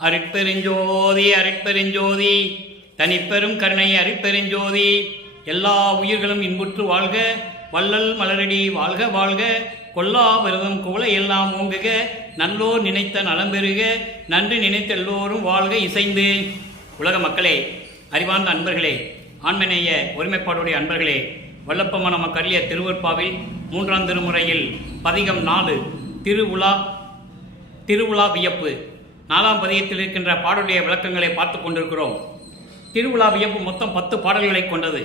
அருட்பெருஞ்சோதி அருட்பெருஞ்சோதி தனிப்பெரும் கருணை அருட்பெருஞ்சோதி. எல்லா உயிர்களும் இன்புற்று வாழ்க, வள்ளல் மலரடி வாழ்க வாழ்க, கொல்லா விரதம் குவளை எல்லாம் ஓங்குக, நல்லோர் நினைத்த நலம்பெறுக, நன்றி நினைத்த எல்லோரும் வாழ்க இசைந்து. உலக மக்களே, அறிவார்ந்த அன்பர்களே, ஆண்மநேய ஒருமைப்பாடுடைய அன்பர்களே, வல்லப்பமான நமக்கு அருளிய திருவருட்பாவில் 3ஆம் திருமுறையில் பதிகம் 4 திருவுலா வியப்பு 4ஆம் பதிகத்தில் இருக்கின்ற பாடலுடைய விளக்கங்களை பார்த்து கொண்டிருக்கிறோம். திருவுலா வியப்பு மொத்தம் 10 பாடல்களை கொண்டது.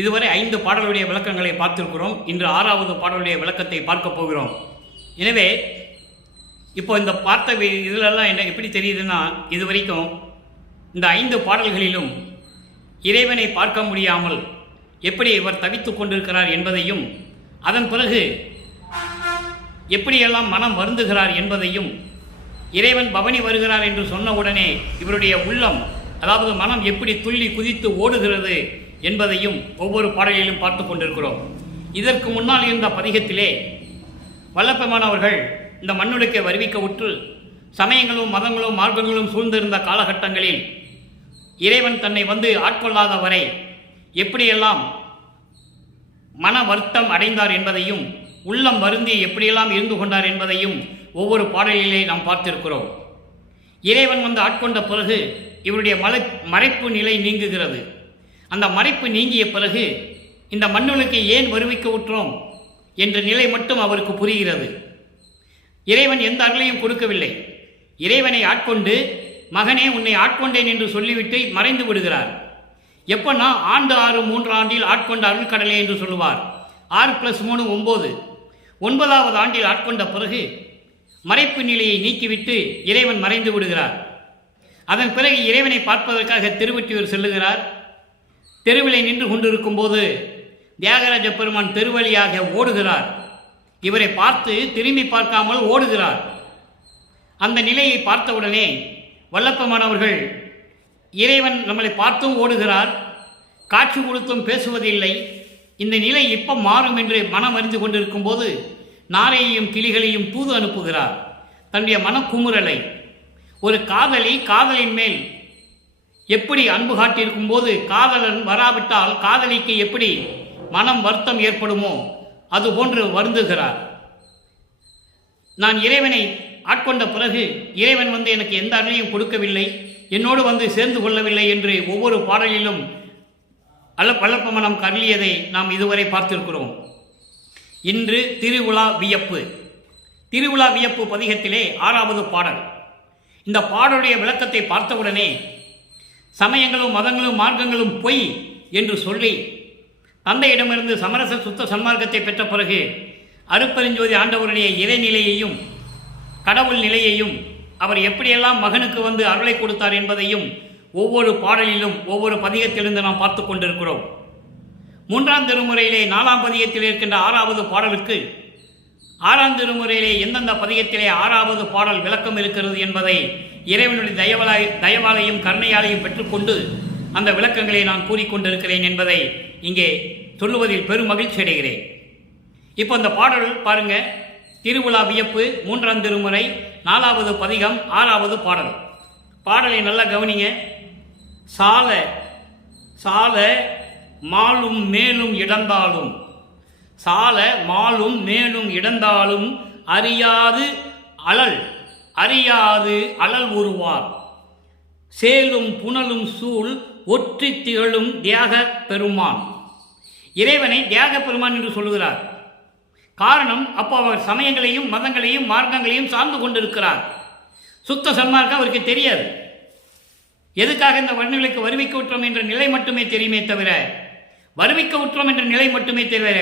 இதுவரை 5 பாடலுடைய விளக்கங்களை பார்த்திருக்கிறோம். இன்று 6வது பாடலுடைய விளக்கத்தை பார்க்க போகிறோம். எனவே இப்போ இந்த பார்த்த இதிலெல்லாம் என்ன எப்படி தெரியுதுன்னா, இது வரைக்கும் இந்த 5 பாடல்களிலும் இறைவனை பார்க்க முடியாமல் எப்படி இவர் தவித்து கொண்டிருக்கிறார் என்பதையும், அதன் பிறகு எப்படியெல்லாம் மனம் வருந்துகிறார் என்பதையும், இறைவன் பவனி வருகிறார் என்று சொன்னவுடனே இவருடைய உள்ளம், அதாவது மனம் எப்படி துள்ளி குதித்து ஓடுகிறது என்பதையும் ஒவ்வொரு பாடலிலும் பார்த்து கொண்டிருக்கிறோம். இதற்கு முன்னால் இருந்த பதிகத்திலே வல்லப்பெருமானவர்கள் இந்த மண்ணுலகை வருவிக்க உற்று சமயங்களும் மதங்களும் மார்க்கங்களும் சூழ்ந்திருந்த காலகட்டங்களில் இறைவன் தன்னை வந்து ஆட்கொள்ளாத வரை எப்படியெல்லாம் மன வருத்தம் அடைந்தார் என்பதையும், உள்ளம் வருந்தி எப்படியெல்லாம் இருந்து கொண்டார் என்பதையும் ஒவ்வொரு பாடலிலே நாம் பார்த்திருக்கிறோம். இறைவன் வந்து ஆட்கொண்ட பிறகு இவருடைய மறைப்பு நிலை நீங்குகிறது. அந்த மறைப்பு நீங்கிய பிறகு இந்த மண்ணுலகை ஏன் வருவிக்க உற்றோம் என்ற நிலை மட்டும் அவருக்கு புரிகிறது. இறைவன் எந்த அருளையும் கொடுக்கவில்லை. இறைவனை ஆட்கொண்டு, மகனே உன்னை ஆட்கொண்டேன் என்று சொல்லிவிட்டு மறைந்து விடுகிறார். எப்போனா ஆண்டு 6 3 ஆண்டில் ஆட்கொண்ட அருள் கடலே என்று சொல்லுவார். 6 + 3 9. 9வது ஆண்டில் ஆட்கொண்ட பிறகு மறைப்பு நிலையை நீக்கிவிட்டு இறைவன் மறைந்து விடுகிறார். அதன் பிறகு இறைவனை பார்ப்பதற்காக திருவொற்றியூர் செல்லுகிறார். தெருவிலை நின்று கொண்டிருக்கும் போது தியாகராஜ பெருமான் தெருவழியாக ஓடுகிறார். இவரை பார்த்து திரும்பி பார்க்காமல் ஓடுகிறார். அந்த நிலையை பார்த்தவுடனே வல்லப்பெருமானவர்கள், இறைவன் நம்மளை பார்த்தும் ஓடுகிறார், காட்சி கொடுத்தும் பேசுவதில்லை, இந்த நிலை எப்போ மாறும் என்று மனம் அறிந்து கொண்டிருக்கும் போது நாரையையும் கிளிகளையும் தூது அனுப்புகிறார். தன்னுடைய மனக்குமுறலை, ஒரு காதலின் மேல் எப்படி அன்பு காட்டியிருக்கும் போது காதலன் வராவிட்டால் காதலிக்கு எப்படி மனம் வருத்தம் ஏற்படுமோ அதுபோன்று வருந்துகிறார். நான் இறைவனை ஆட்கொண்ட பிறகு இறைவன் வந்து எனக்கு எந்த அருளையும் கொடுக்கவில்லை, என்னோடு வந்து சேர்ந்து கொள்ளவில்லை என்று ஒவ்வொரு பாடலிலும் வல்லப்பெருமான் அருளியதை நாம் இதுவரை பார்த்திருக்கிறோம். இன்று திருவுலா வியப்பு பதிகத்திலே 6வது பாடல். இந்த பாடலுடைய விளக்கத்தை பார்த்தவுடனே சமயங்களும் மதங்களும் மார்க்கங்களும் பொய் என்று சொல்லி தந்தையிடமிருந்து சமரச சுத்த சன்மார்க்கத்தை பெற்ற பிறகு அருட்பெருஞ்சோதி ஆண்டவருடைய இறைநிலையையும் கடவுள் நிலையையும், அவர் எப்படியெல்லாம் மகனுக்கு வந்து அருளை கொடுத்தார் என்பதையும் ஒவ்வொரு பாடலிலும் ஒவ்வொரு பதிகத்திலிருந்து நாம் பார்த்து கொண்டிருக்கிறோம். 3ஆம் திருமுறையிலே 4ஆம் பதிகத்தில் இருக்கின்ற 6வது பாடலுக்கு 6ஆம் திருமுறையிலே எந்தெந்த பதிகத்திலே 6வது பாடல் விளக்கம் இருக்கிறது என்பதை இறைவனுடைய தயவாலையும் கருணையாலையும் பெற்றுக்கொண்டு அந்த விளக்கங்களை நான் கூறிக்கொண்டிருக்கிறேன் என்பதை இங்கே சொல்லுவதில் பெரும் மகிழ்ச்சி அடைகிறேன். இப்போ அந்த பாடல் பாருங்க, திருவுலா வியப்பு 3ஆம் திருமுறை 4வது பதிகம் 6வது பாடல். பாடலை நல்லா கவனிங்க. சால மாலும் மேலும் இடந்தாலும், சால மாலும் மேலும் இடந்தாலும் அறியாது அழல் உருவார், சேலும் புனலும் சூழ் ஒற்றி திகழும் தியாக பெருமான். இறைவனை தியாக பெருமான் என்று சொல்லுகிறார். காரணம், அப்போ அவர் சமயங்களையும் மதங்களையும் மார்க்கங்களையும் சார்ந்து கொண்டிருக்கிறார். சுத்த சன்மார்க்கம் அவருக்கு தெரியாது. எதுக்காக இந்த வன்னிலைக்கு வருவிக்க உற்றோம் என்ற நிலை மட்டுமே தெரியுமே தவிர, வருவிக்க உற்றோம் என்ற நிலை மட்டுமே தவிர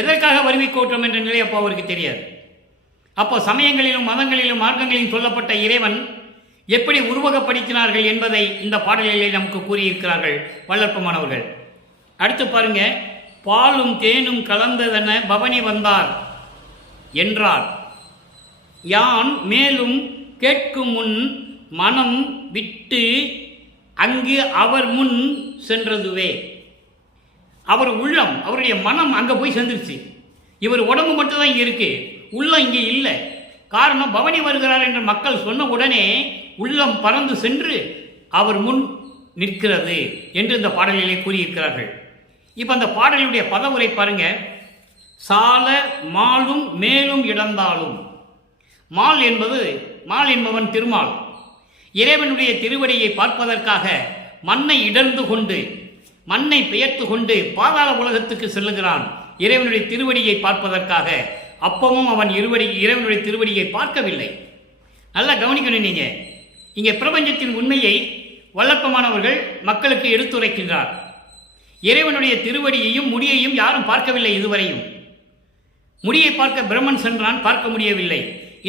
எதற்காக வருவிக்க உற்றோம் என்ற நிலை அப்போ அவருக்கு தெரியாது. அப்போ சமயங்களிலும் மதங்களிலும் மார்க்கங்களிலும் சொல்லப்பட்ட இறைவன் எப்படி உருவகப்படுத்தினார்கள் என்பதை இந்த பாடலிலே நமக்கு கூறியிருக்கிறார்கள் வல்லப்பெருமானவர்கள். அடுத்து பாருங்க, பாலும் தேனும் கலந்ததென பவனி வந்தார் என்றார், யான் மேலும் கேட்கும் முன் மனம் விட்டு அங்கு அவர் முன் சென்றதுவே. அவர் உள்ளம், அவருடைய மனம் அங்கே போய் சென்றுருச்சு. இவர் உடம்பு மட்டும்தான் இங்கே இருக்கு, உள்ளம் இங்கே இல்லை. காரணம், பவனி வருகிறார் என்று மக்கள் சொன்ன உடனே உள்ளம் பறந்து சென்று அவர் முன் நிற்கிறது என்று இந்த பாடலிலே கூறியிருக்கிறார்கள். இப்போ அந்த பாடலுடைய பதவுரை பாருங்க. சால மாலும் மேலும் இடந்தாலும். மால் என்பவன் திருமால். இறைவனுடைய திருவடியை பார்ப்பதற்காக மண்ணை இடர்ந்து கொண்டு மண்ணை பெயர்த்து கொண்டு பாதாள உலகத்துக்கு செல்லுகிறான் இறைவனுடைய திருவடியை பார்ப்பதற்காக. அப்பவும் அவன் இறைவனுடைய திருவடியை பார்க்கவில்லை. நல்லா கவனிக்கணும். நீங்க இங்கே பிரபஞ்சத்தின் உண்மையை வல்லப்பமானவர்கள் மக்களுக்கு எடுத்துரைக்கின்றார். இறைவனுடைய திருவடியையும் முடியையும் யாரும் பார்க்கவில்லை இதுவரையும். முடியை பார்க்க பிரம்மன் சென்றான், பார்க்க முடியவில்லை.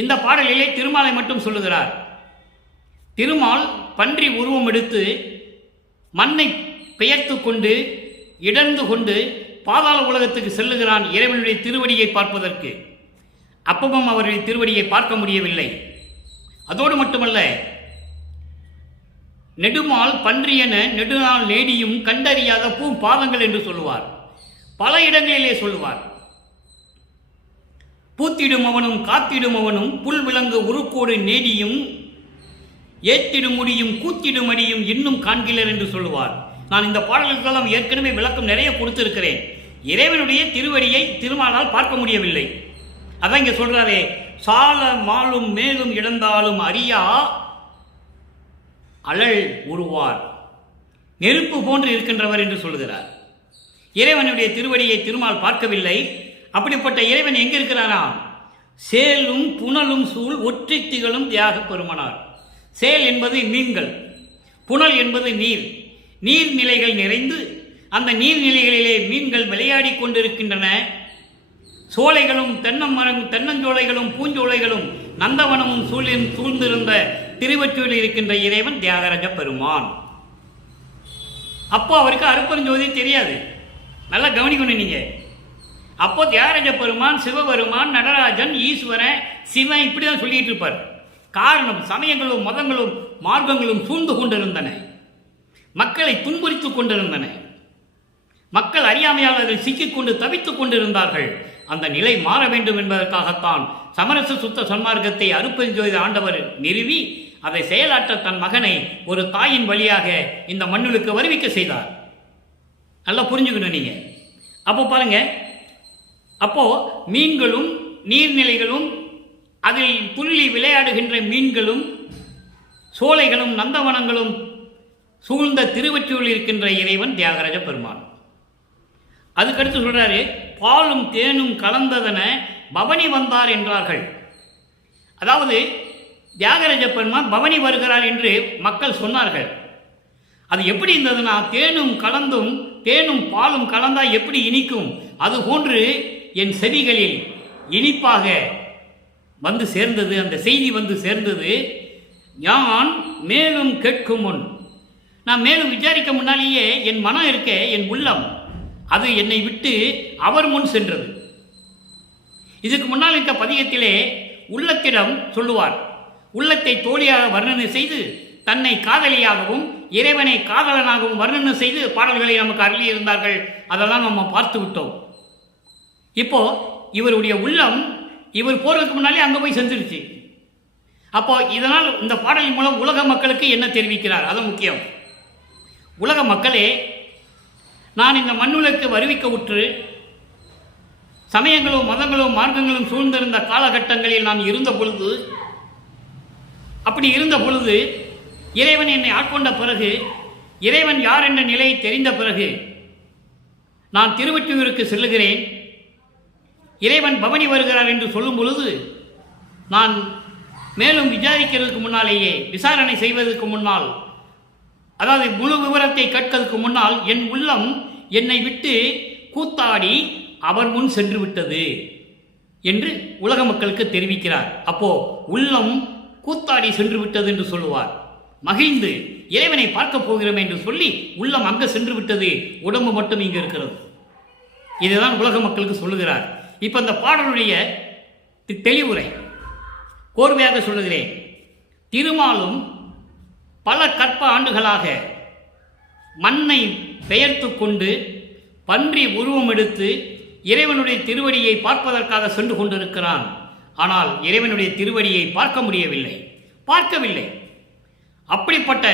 இந்த பாடலிலே திருமாலை மட்டும் சொல்லுகிறார். திருமால் பன்றி உருவம் எடுத்து மண்ணை பெயர்த்து கொண்டு இடர்ந்து கொண்டு பாதாள உலகத்துக்கு செல்லுகிறான் இறைவனுடைய திருவடியை பார்ப்பதற்கு. அப்பவும் அவருடைய திருவடியை பார்க்க முடியவில்லை. அதோடு மட்டுமல்ல, நெடுமால் பன்றியென நெடுநாள் நேடியும் கண்டறியாத பூ பாதங்கள் என்று சொல்லுவார். பல இடங்களிலே சொல்லுவார். பூத்திடும் அவனும் காத்திடும் அவனும் புல் விலங்கு உருக்கோடு நேடியும் ஏத்திடும் முடியும் கூத்திடும் அடியும் இன்னும் காண்கிறேன் என்று சொல்லுவார். நான் இந்த பாடல்களெல்லாம் ஏற்கனவே விளக்கம் நிறைய கொடுத்திருக்கிறேன். இறைவனுடைய திருவடியை திருமாலால் பார்க்க முடியவில்லை. அதான் இங்க சொல்றாரே, சால மாலும் மேலும் இழந்தாலும் அறியா அழல் உருவார், நெருப்பு போன்று இருக்கின்றவர் என்று சொல்கிறார். இறைவனுடைய திருவடியை திருமால் பார்க்கவில்லை. அப்படிப்பட்ட இறைவன் எங்க இருக்கிறாரா? சேலும் புனலும் சூழ் ஒற்றை திகழும் தியாக பெருமனார். சேல் என்பது மீன்கள், புனல் என்பது நீர். நீர்நிலைகள் நிறைந்து அந்த நீர்நிலைகளிலே மீன்கள் விளையாடி கொண்டிருக்கின்றன. சோலைகளும் தென்னஞ்சோலைகளும் பூஞ்சோலைகளும் நந்தவனமும் சூழ்ந்திருந்த திருவொற்றியூரில் இருக்கின்ற இறைவன் தியாகராஜ பெருமான். அப்போ அவருக்கு அருப்பெருஞ்சோதி தெரியாது. நல்லா கவனிக்கணும் நீங்க. அப்போ தியாகராஜ பெருமான், சிவபெருமான், நடராஜன், ஈஸ்வரன், சிவன் இப்படிதான் சொல்லிட்டு இருப்பார். காரணம், சமயங்களும் மதங்களும் மார்க்கங்களும் சூழ்ந்து கொண்டிருந்தன, மக்களை துன்புறுத்திக் கொண்டிருந்தன. மக்கள் அறியாமையால் அதில் சிக்கிக்கொண்டு தவித்துக் கொண்டிருந்தார்கள். அந்த நிலை மாற வேண்டும் என்பதற்காகத்தான் சமரச சுத்த சன்மார்க்கத்தை அருப்பெருஞ்சோதி ஆண்டவர் நிறுவி அதை செயலாற்ற தன் மகனை ஒரு தாயின் வழியாக இந்த மண்ணுக்கு வருவிக்க செய்தார். நல்லா புரிஞ்சுக்கணும் நீங்க. அப்போ பாருங்க, அப்போ மீன்களும் நீர்நிலைகளும் அதில் துள்ளி விளையாடுகின்ற மீன்களும் சோலைகளும் நந்தவனங்களும் சூழ்ந்த திருவொற்றியூரில் இருக்கின்ற இறைவன் தியாகராஜ பெருமான். அதுக்கடுத்து சொல்றாரு, பாலும் தேனும் கலந்ததென பவனி வந்தார் என்றார்கள். அதாவது தியாகராஜ பெருமான் பவனி வருகிறார் என்று மக்கள் சொன்னார்கள். அது எப்படி இருந்ததுன்னா, தேனும் பாலும் கலந்தா எப்படி இனிக்கும், அதுபோன்று என் செவிகளில் இனிப்பாக வந்து சேர்ந்தது. அந்த செய்தி வந்து சேர்ந்தது. யான் மேலும் கேட்கும் முன், நான் மேலும் விசாரிக்க முன்னாலேயே என் மனம் இருக்க, என் உள்ளம், அது என்னை விட்டு அவர் முன் சென்றது. இதுக்கு முன்னால் இருக்க பதியத்திலே உள்ளத்திடம் சொல்லுவார். உள்ளத்தை தோழியாக வர்ணனை செய்து தன்னை காதலியாகவும் இறைவனை காதலனாகவும் வர்ணனை செய்து பாடல்களை நமக்கு அருளி இருந்தார்கள். அதெல்லாம் நம்ம பார்த்து விட்டோம். இப்போ இவருடைய உள்ளம் இவர் போறதுக்கு முன்னாலே அங்கே போய் செஞ்சிருச்சு. அப்போ இதனால் இந்த பாடலின் மூலம் உலக மக்களுக்கு என்ன தெரிவிக்கிறார்? அது முக்கியம். உலக மக்களே, நான் இந்த மண்ணுலக்கு வருவிக்க உற்று சமயங்களும் மதங்களும் மார்க்கங்களும் சூழ்ந்திருந்த காலகட்டங்களில் நான் இருந்த பொழுது, அப்படி இருந்த பொழுது இறைவன் என்னை ஆட்கொண்ட பிறகு, இறைவன் யார் என்ற நிலையை தெரிந்த பிறகு நான் திருவொற்றியூருக்கு செல்லுகிறேன். இறைவன் பவனி வருகிறார் என்று சொல்லும் பொழுது நான் மேலும் விசாரிக்கிறதுக்கு முன்னாலேயே, விசாரணை செய்வதற்கு முன்னால், அதாவது முழு விவரத்தை கேட்கிறதுக்கு முன்னால் என் உள்ளம் என்னை விட்டு கூத்தாடி அவர் முன் சென்று விட்டது என்று உலக மக்களுக்கு தெரிவிக்கிறார். அப்போ உள்ளம் கூத்தாடி சென்று விட்டது என்று சொல்லுவார். மகிழ்ந்து இறைவனை பார்க்க போகிறோம் என்று சொல்லி உள்ளம் அங்க சென்று விட்டது, உடம்பு மட்டும் இங்கு இருக்கிறது. இதுதான் உலக மக்களுக்கு சொல்லுகிறார். இப்ப இந்த பாடலுடைய தெளிவுரை கோர்வையாக சொல்லுகிறேன். திருமாலும் பல கற்ப ஆண்டுகளாக மண்ணை பெயர்த்து கொண்டு பன்றி உருவம் எடுத்து இறைவனுடைய திருவடியை பார்ப்பதற்காக சென்று கொண்டிருக்கிறான். ஆனால் இறைவனுடைய திருவடியை பார்க்க முடியவில்லை, பார்க்கவில்லை. அப்படிப்பட்ட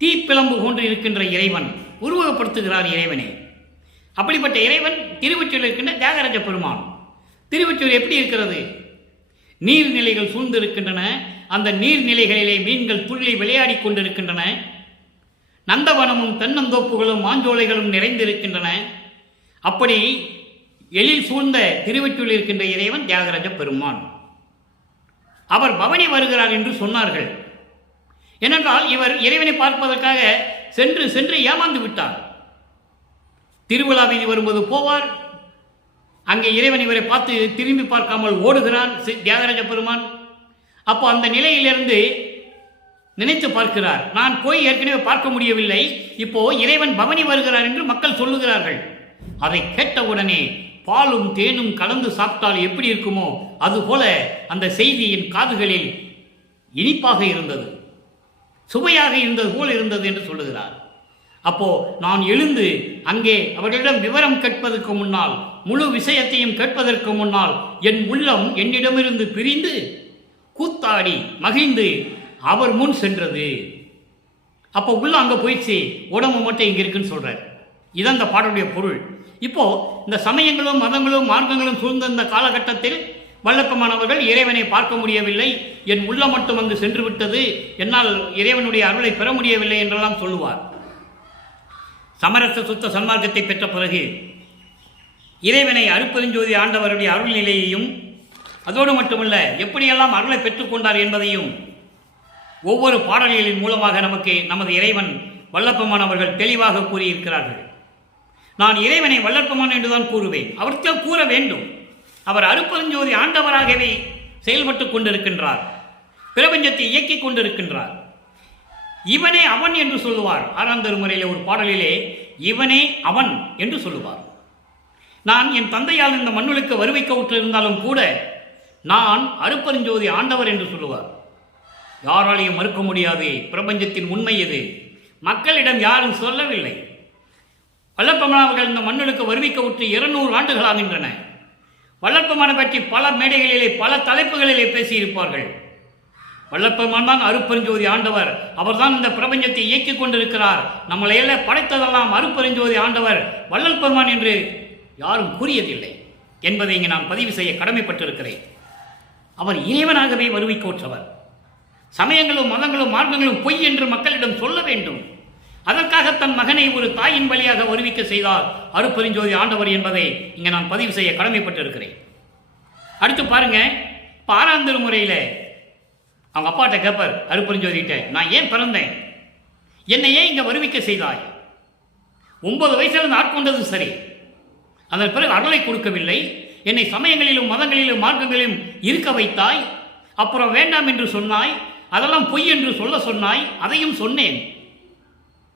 தீப்பிளம்பு போன்று இருக்கின்ற இறைவன் உருவகப்படுத்துகிறார் இறைவனை. அப்படிப்பட்ட இறைவன் திருவொற்றியூரில் இருக்கின்ற தியாகராஜ பெருமான். திருவொற்றியூர் எப்படி இருக்கிறது? நீர்நிலைகள் சூழ்ந்திருக்கின்றன. அந்த நீர்நிலைகளிலே மீன்கள் துள்ளி விளையாடி கொண்டிருக்கின்றன. நந்தவனமும் தென்னந்தோப்புகளும் மாஞ்சோலைகளும் நிறைந்திருக்கின்றன. அப்படி எழில் சூழ்ந்த திருவொற்றியூரில் இருக்கின்ற இறைவன் தியாகராஜ பெருமான். அவர் பவனி வருகிறார் என்று சொன்னார்கள். ஏனென்றால் இவர் இறைவனை பார்ப்பதற்காக சென்று சென்று ஏமாந்து விட்டார். திருவிழா வீதி வரும்போது போவார், அங்கே இறைவன் இவரை பார்த்து திரும்பி பார்க்காமல் ஓடுகிறான் தியாகராஜ பெருமான். அப்போ அந்த நிலையிலிருந்து நினைத்து பார்க்கிறார், நான் போய் ஏற்கனவே பார்க்க முடியவில்லை, இப்போ இறைவன் பவனி வருகிறார் என்று மக்கள் சொல்லுகிறார்கள். அதை கேட்டவுடனே பாலும் தேனும் கலந்து சாப்பிட்டால் எப்படி இருக்குமோ அதுபோல அந்த செய்தியின் காதுகளில் இனிப்பாக இருந்தது, சுவையாக இருந்தது போல் இருந்தது என்று சொல்லுகிறார். அப்போ நான் எழுந்து அங்கே அவர்களிடம் விவரம் கேட்பதற்கு முன்னால், முழு விஷயத்தையும் கேட்பதற்கு முன்னால் என் உள்ளம் என்னிடமிருந்து பிரிந்து கூத்தாடி மகிழ்ந்து அவர் முன் சென்றது. அப்போ உள்ள அங்கே போயிடுச்சு, உடம்பு மட்டும் இங்கே இருக்குன்னு சொல்றார். இதான் இந்த பாடலுடைய பொருள். இப்போ இந்த சமயங்களும் மதங்களும் மார்க்கங்களும் சூழ்ந்த இந்த காலகட்டத்தில் வல்லப்பமானவர்கள் இறைவனை பார்க்க முடியவில்லை, என் உள்ளம் மட்டும் அங்கு சென்று விட்டது, என்னால் இறைவனுடைய அருளை பெற முடியவில்லை என்றெல்லாம் சொல்லுவார். சமரச சுத்த சன்மார்க்கத்தை பெற்ற பிறகு இறைவனை அருட்பெருஞ்சோதி ஆண்டவருடைய அருள் நிலையையும் அதோடு மட்டுமல்ல எப்படியெல்லாம் அருளை பெற்றுக்கொண்டார் என்பதையும் ஒவ்வொரு பாடல்களின் மூலமாக நமக்கு நமது இறைவன் வல்லப்பமானவர்கள் தெளிவாக கூறியிருக்கிறார்கள். நான் இறைவனை வல்லப்பமான் என்றுதான் கூறுவேன், அவர்தான் கூற வேண்டும். அவர் அருட்பெருஞ்சோதி ஆண்டவராகவே செயல்பட்டு கொண்டிருக்கின்றார், பிரபஞ்சத்தை இயக்கிக் கொண்டிருக்கின்றார். இவனே அவன் என்று சொல்லுவார். 6ஆம் திருமுறையிலே ஒரு பாடலிலே இவனே அவன் என்று சொல்லுவார். நான் என் தந்தையால் இந்த மண்ணுக்கு வருவிக்க விட்டிருந்தாலும் கூட நான் அருட்பெருஞ்சோதி ஆண்டவர் என்று சொல்லுவார். யாராலையும் மறுக்க முடியாது. பிரபஞ்சத்தின் உண்மை இது. மக்களிடம் யாரும் சொல்லவில்லை. வல்லப்பமானவர்கள் இந்த மண்ணுக்கு வருவிக்க விட்டு 200 ஆண்டுகள் ஆகின்றன. வல்லப்பமான பற்றி பல மேடைகளிலே பல தலைப்புகளிலே பேசியிருப்பார்கள். வல்லப்பெருமான் தான் அருட்பெருஞ்சோதி ஆண்டவர், அவர்தான் இந்த பிரபஞ்சத்தை இயக்கிக் கொண்டிருக்கிறார், நம்மளை எல்லாம் படைத்ததெல்லாம் அருட்பெருஞ்சோதி ஆண்டவர் வள்ளல் பெருமான் என்று யாரும் கூறியதில்லை என்பதை இங்கே நான் பதிவு செய்ய கடமைப்பட்டிருக்கிறேன். அவர் இறைவனாகவே வருவிக்கோற்றவர். சமயங்களும் மதங்களும் மார்க்கங்களும் பொய் என்று மக்களிடம் சொல்ல வேண்டும். அதற்காக தன் மகனை ஒரு தாயின் வழியாக வருவிக்க செய்தார் அருட்பெருஞ்சோதி ஆண்டவர் என்பதை இங்கே நான் பதிவு செய்ய கடமைப்பட்டிருக்கிறேன். அடுத்து பாருங்க, 6ஆம் திருமுறையில் அவங்க அப்பாட்ட கேட்பார் அருட்பெருஞ்சோதிகிட்ட, நான் ஏன் பிறந்தேன், என்னை ஏன் இங்கே வருவிக்க செய்தாய்? 9 வயசுல ஆட்கொண்டது சரி, அதன் பிறகு அருளை கொடுக்கவில்லை, என்னை சமயங்களிலும் மதங்களிலும் மார்க்கங்களிலும் இருக்க வைத்தாய், அப்புறம் வேண்டாம் என்று சொன்னாய், அதெல்லாம் பொய் என்று சொல்ல சொன்னாய், அதையும் சொன்னேன்,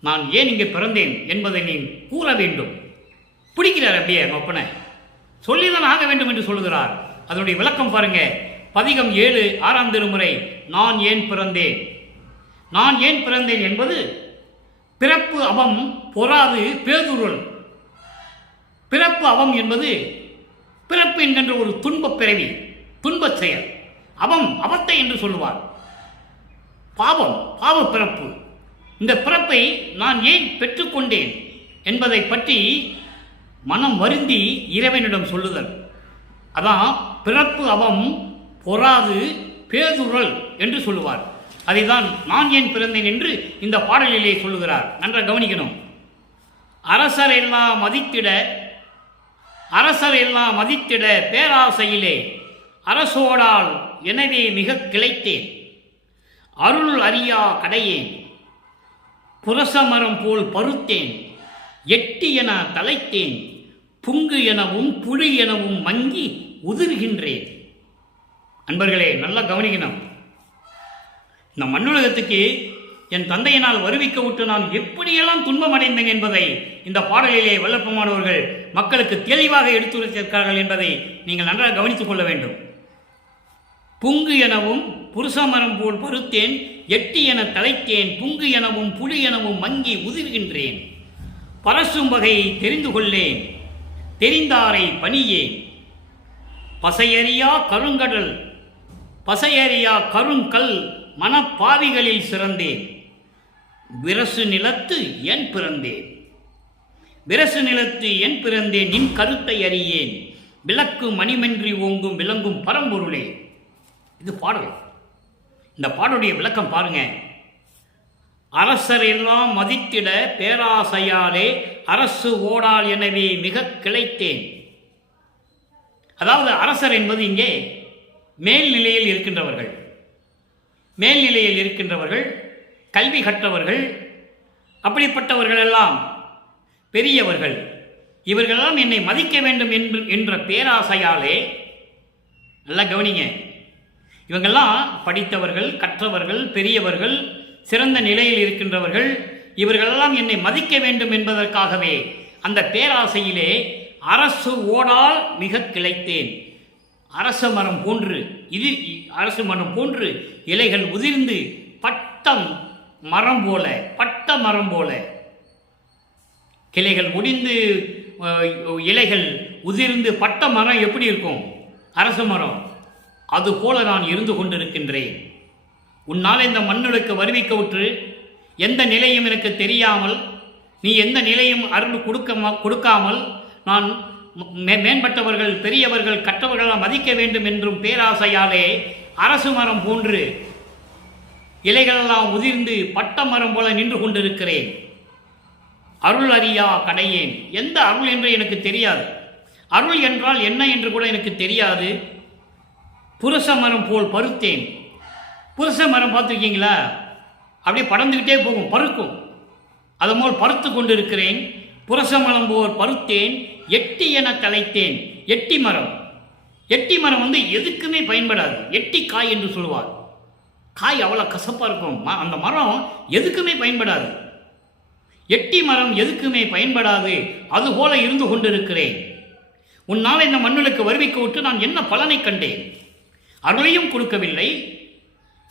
நான் ஏன் இங்கே பிறந்தேன் என்பதை நீ கூற வேண்டும். பிடிக்கிறார் அப்படியே அப்பனை, சொல்லிதான் ஆக வேண்டும் என்று சொல்லுகிறார். அதனுடைய விளக்கம் பாருங்க, பதிகம் 7 6ஆம் திருமுறை. நான் ஏன் பிறந்தேன். நான் ஏன் பிறந்தேன் என்பது பிறப்பு அவம் பொறாது பேதுருள். பிறப்பு அவம் என்பது பிறப்பு என்கின்ற ஒரு துன்பப் பிறவி, துன்பச் செயல். அவம் அவத்தை என்று சொல்லுவார். பாவம், பாவ பிறப்பு. இந்த பிறப்பை நான் ஏன் பெற்றுக்கொண்டேன் என்பதை பற்றி மனம் வருந்தி இறைவனிடம் சொல்லுதல். அதான் பிறப்பு அவம் பொறாது பேதுறல் என்று சொல்லுவார். அதைதான் நான் ஏன் பிறந்தேன் என்று இந்த பாடலிலே சொல்லுகிறார். நன்றாக கவனிக்கணும். அரசர் எல்லாம் மதித்திட, அரசர் எல்லாம் மதித்திட பேராசையிலே அரசோடால் எனவே மிக கிளைத்தேன், அருள் அறியா கடையேன், புரசமரம் போல் பருத்தேன், எட்டி என தலைத்தேன், புங்கு எனவும் புழு எனவும் மங்கி உதிர்கின்றேன். அன்பர்களே, நல்லா கவனிக்கணும். இந்த மண்ணுலகத்துக்கு என் தந்தையினால் வருவிக்க விட்டு நான் எப்படியெல்லாம் துன்பம் அடைந்தேன் என்பதை இந்த பாடலிலே வல்லப்பமானவர்கள் மக்களுக்கு தெளிவாக எடுத்துரைத்திருக்கிறார்கள் என்பதை நீங்கள் நன்றாக கவனித்துக் கொள்ள வேண்டும். புங்கு எனவும் புருஷமரம் போல் பருத்தேன், எட்டி என தலைத்தேன், புங்கு எனவும் புழு எனவும் மங்கி உதிர்கின்றேன், பரசும் வகை தெரிந்து கொள்ளேன், தெரிந்தாரை பணியேன், பசையறியா கருங்கடல், பசையறியா கருங்கல் மனப்பாவிகளில் சிறந்தேன். விரசு நிலத்து என் பிறந்தேன். விரசு நிலத்து என் பிறந்தேன். நின் கருத்தை அறியேன். விளக்கு மணிமென்றி ஓங்கும் விளங்கும் பரம்பொருளே. இது பாடல். இந்த பாடலுடைய விளக்கம் பாருங்க. அரசர் எல்லாம் மதித்திட பேராசையாலே அரசு ஓடால் எனவே மிக கிளைத்தேன். அதாவது அரசர் என்பது இங்கே மேல்நிலையில் இருக்கின்றவர்கள், மேல்நிலையில் இருக்கின்றவர்கள், கல்வி கற்றவர்கள், அப்படிப்பட்டவர்கள் எல்லாம் பெரியவர்கள், இவர்களெல்லாம் என்னை மதிக்க வேண்டும் என்ற பேராசையாலே, நல்லா கவனிங்க, இவங்கெல்லாம் படித்தவர்கள், கற்றவர்கள், பெரியவர்கள், சிறந்த நிலையில் இருக்கின்றவர்கள், இவர்களெல்லாம் என்னை மதிக்க வேண்டும் என்பதற்காகவே அந்த பேராசையிலே அரசு ஓடால் மிக கிளைத்தேன். அரச மரம் போன்று, இது அரசு மரம் போன்று இலைகள் உதிர்ந்து பட்டம் மரம் போல, பட்ட மரம் போல கிளைகள் முடிந்து இலைகள் உதிர்ந்து பட்ட மரம் எப்படி இருக்கும்? அரச மரம். அதுபோல நான் இருந்து கொண்டிருக்கின்றேன். உன்னால் இந்த மண்ணுக்கு வருவிக்க உற்று எந்த நிலையும் எனக்கு தெரியாமல், நீ எந்த நிலையும் அருள் கொடுக்காமல், நான் மேம்பட்டவர்கள், பெரியவர்கள், கற்றவர்களால் மதிக்க வேண்டும் என்றும் பேராசையாலே அரசு மரம் போன்று இலைகளெல்லாம் உதிர்ந்து பட்ட மரம் போல நின்று கொண்டிருக்கிறேன். அருள் அறியா கடையேன். எந்த அருள் என்று எனக்கு தெரியாது. அருள் என்றால் என்ன என்று கூட எனக்கு தெரியாது. புருஷ மரம் போல் பருத்தேன். புருஷ மரம் பார்த்துருக்கீங்களா? அப்படியே படர்ந்துக்கிட்டே போகும், பருக்கும். அது போல் பருத்து கொண்டிருக்கிறேன். புருஷ மரம் போல் பருத்தேன். எட்டி என தலைத்தேன். எட்டி மரம். எட்டி மரம் எதுக்குமே பயன்படாது. எட்டி காய் என்று சொல்லுவார். காய் அவ்வளோ கசப்பாக இருக்கும். அந்த மரம் எதுக்குமே பயன்படாது. எட்டி மரம் எதுக்குமே பயன்படாது. அதுபோல இருந்து கொண்டிருக்கிறேன். உன்னால் இந்த மண்ணுக்கு வருவிக்க விட்டு நான் என்ன பலனை கண்டேன்? அருளையும் கொடுக்கவில்லை.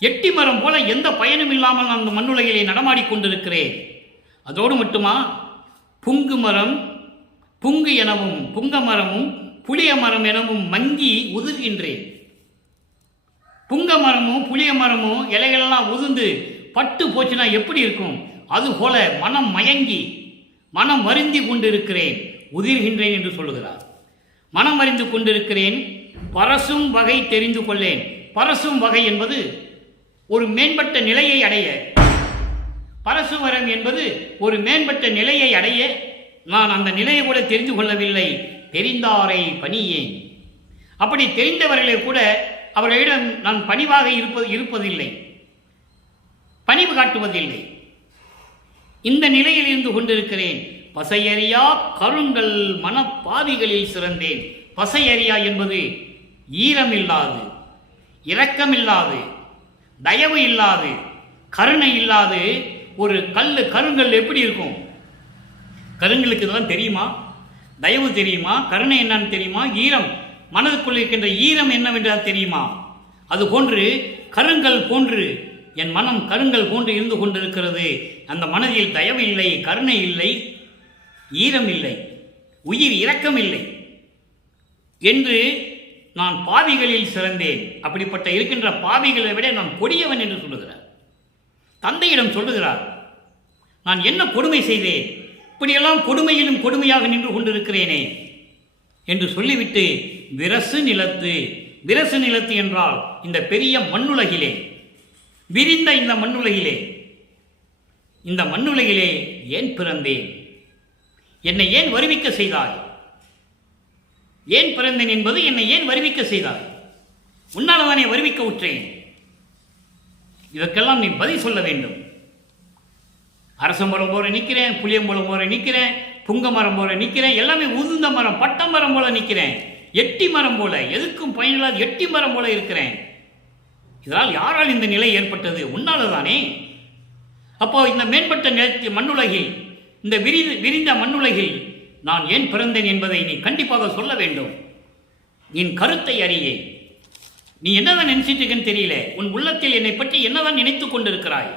எட்டி மரம் போல எந்த பயனும் இல்லாமல் நான் அந்த மண்ணுலகிலே நடமாடிக்கொண்டிருக்கிறேன். அதோடு மட்டுமா, புங்கு மரம், புங்கு எனவும் புங்க மரமும் புளிய மரம் எனவும் மங்கி உதிர்கின்றேன். புங்க மரமும் புளிய மரமும் இலைகளெல்லாம் உதிர்ந்து பட்டு போச்சுன்னா எப்படி இருக்கும்? அதுபோல மனம் மயங்கி, மனம் வருந்தி கொண்டிருக்கிறேன், உதிர்கின்றேன் என்று சொல்லுகிறார். மனம் அறிந்து கொண்டிருக்கிறேன். பரசும் வகை தெரிந்து கொள்ளேன். பரசும் வகை என்பது ஒரு மேம்பட்ட நிலையை அடைய, பரசு வரம் என்பது ஒரு மேம்பட்ட நிலையை அடைய நான் அந்த நிலையை கூட தெரிந்து கொள்ளவில்லை. தெரிந்தாரை பணியேன். அப்படி தெரிந்தவர்களை கூட அவர்களிடம் நான் பணிவாக இருப்பதில்லை, பணிவு காட்டுவதில்லை. இந்த நிலையில் இருந்து கொண்டிருக்கிறேன். பசையறியா கருங்கல் மனப்பாவிகளில் சிறந்தேன். பசையறியா என்பது ஈரமில்லாது, இரக்கமில்லாது, தயவு இல்லாது, கருணை இல்லாது ஒரு கருங்கல் எப்படி இருக்கும்? கருங்கலுக்கு இதெல்லாம் தெரியுமா? தயவு தெரியுமா? கருணை என்னன்னு தெரியுமா? ஈரம், மனதுக்குள் இருக்கின்ற ஈரம் என்னவென்றால் தெரியுமா? அதுபோன்று கருங்கல் போன்று என் மனம் கருங்கல் போன்று இருந்து கொண்டிருக்கிறது. அந்த மனதில் தயவு இல்லை, கருணை இல்லை, ஈரம் இல்லை, உயிர் இரக்கம் இல்லை என்று நான் பாவிகளில் சிறந்தேன். அப்படிப்பட்ட இருக்கின்ற பாவிகளை விட நான் கொடியவன் என்று சொல்லுகிறார். தந்தையிடம் சொல்லுகிறார், நான் என்ன கொடுமை செய்தேன்? இப்படியெல்லாம் கொடுமையிலும் கொடுமையாக நின்று கொண்டிருக்கிறேனே என்று சொல்லிவிட்டு, விரசு நிலத்து, விரசு நிலத்து என்றால் இந்த பெரிய மண்ணுலகிலே, விரிந்த இந்த மண்ணுலகிலே, இந்த மண்ணுலகிலே ஏன் பிறந்தேன்? என்னை ஏன் வருவிக்க செய்தாய்? ஏன் பிறந்தேன் என்பது என்னை ஏன் வருவிக்க செய்தாய்? உன்னால் தானே வருவிக்க உற்றேன். இதற்கெல்லாம் நீ பதில் சொல்ல வேண்டும். அரசமரம் போல நிற்கிறேன், புளியம்பழம் போல நிற்கிறேன், புங்க மரம் போல நிற்கிறேன், எல்லாமே உதிர்ந்த மரம், பட்ட மரம் போல நிற்கிறேன், எட்டி மரம் போல, எதுக்கும் பயனில்லாத எட்டி மரம் போல இருக்கிறேன். இதனால் யாரால் இந்த நிலை ஏற்பட்டது? உன்னால தானே. அப்போ இந்த மேம்பட்ட நிலத்தி மண்ணுலகில், இந்த விரிந்த மண்ணுலகில் நான் ஏன் பிறந்தேன் என்பதை நீ கண்டிப்பாக சொல்ல வேண்டும். என் கருத்தை அறியே. நீ என்னதான் நினைச்சிட்டு இருக்கன்னு தெரியல. உன் உள்ளத்தில் என்னை பற்றி என்னதான் நினைத்துக் கொண்டிருக்கிறாய்?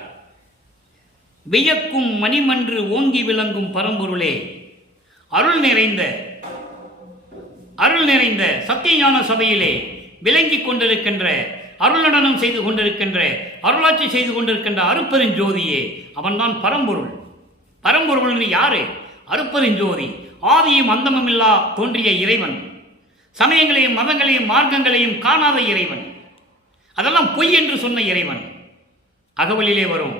வியக்கும் மணிமன்று ஓங்கி விளங்கும் பரம்பொருளே, அருள் நிறைந்த சத்தியஞான சபையிலே விளங்கிக் கொண்டிருக்கின்ற அருள் நடனம் செய்து கொண்டிருக்கின்ற, அருளாட்சி செய்து கொண்டிருக்கின்ற அருட்பெருஞ்சோதியே, அவன்தான் பரம்பொருள். பரம்பொருள் யாரு? அருட்பெருஞ்சோதி, ஆதியும் அந்தமும் இல்லா தோன்றிய இறைவன், சமயங்களையும் மதங்களையும் மார்க்கங்களையும் காணாத இறைவன், அதெல்லாம் பொய் என்று சொன்ன இறைவன். அகவலிலே வரும்,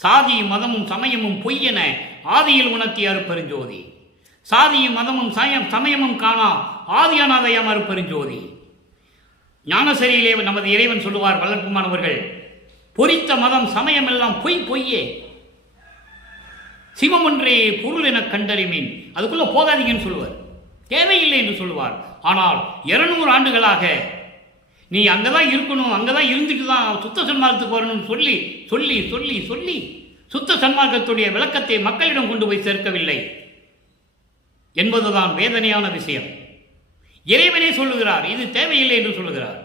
சாதியும் மதமும் சமயமும் பொய் என ஆதியில் உணர்த்திய அருட்பெருஞ்சோதி, சாதியும் மதமும் சமயமும் காணா ஆதியானாதயம் அருட்பெருஞ்சோதி. ஞானசரியிலே நமது இறைவன் சொல்லுவார், வல்லற்புமானவர்கள், பொறித்த மதம் சமயம் எல்லாம் பொய்யே, சிவம் ஒன்றே பொருள் என கண்டறிமீன், அதுக்குள்ள போகாதீங்கன்னு சொல்லுவார், தேவையில்லை என்று சொல்லுவார். ஆனால் 200 ஆண்டுகளாக நீ அங்கதான் இருக்கணும், அங்கதான் இருந்துட்டு தான் சுத்த சன்மார்க்கத்துக்கு வரணும்னு சொல்லி சொல்லி சொல்லி சொல்லி சுத்த சன்மார்க்கத்துடைய விளக்கத்தை மக்களிடம் கொண்டு போய் சேர்க்கவில்லை என்பதுதான் வேதனையான விஷயம். இறைவனே சொல்லுகிறார், இது தேவையில்லை என்று சொல்லுகிறார்.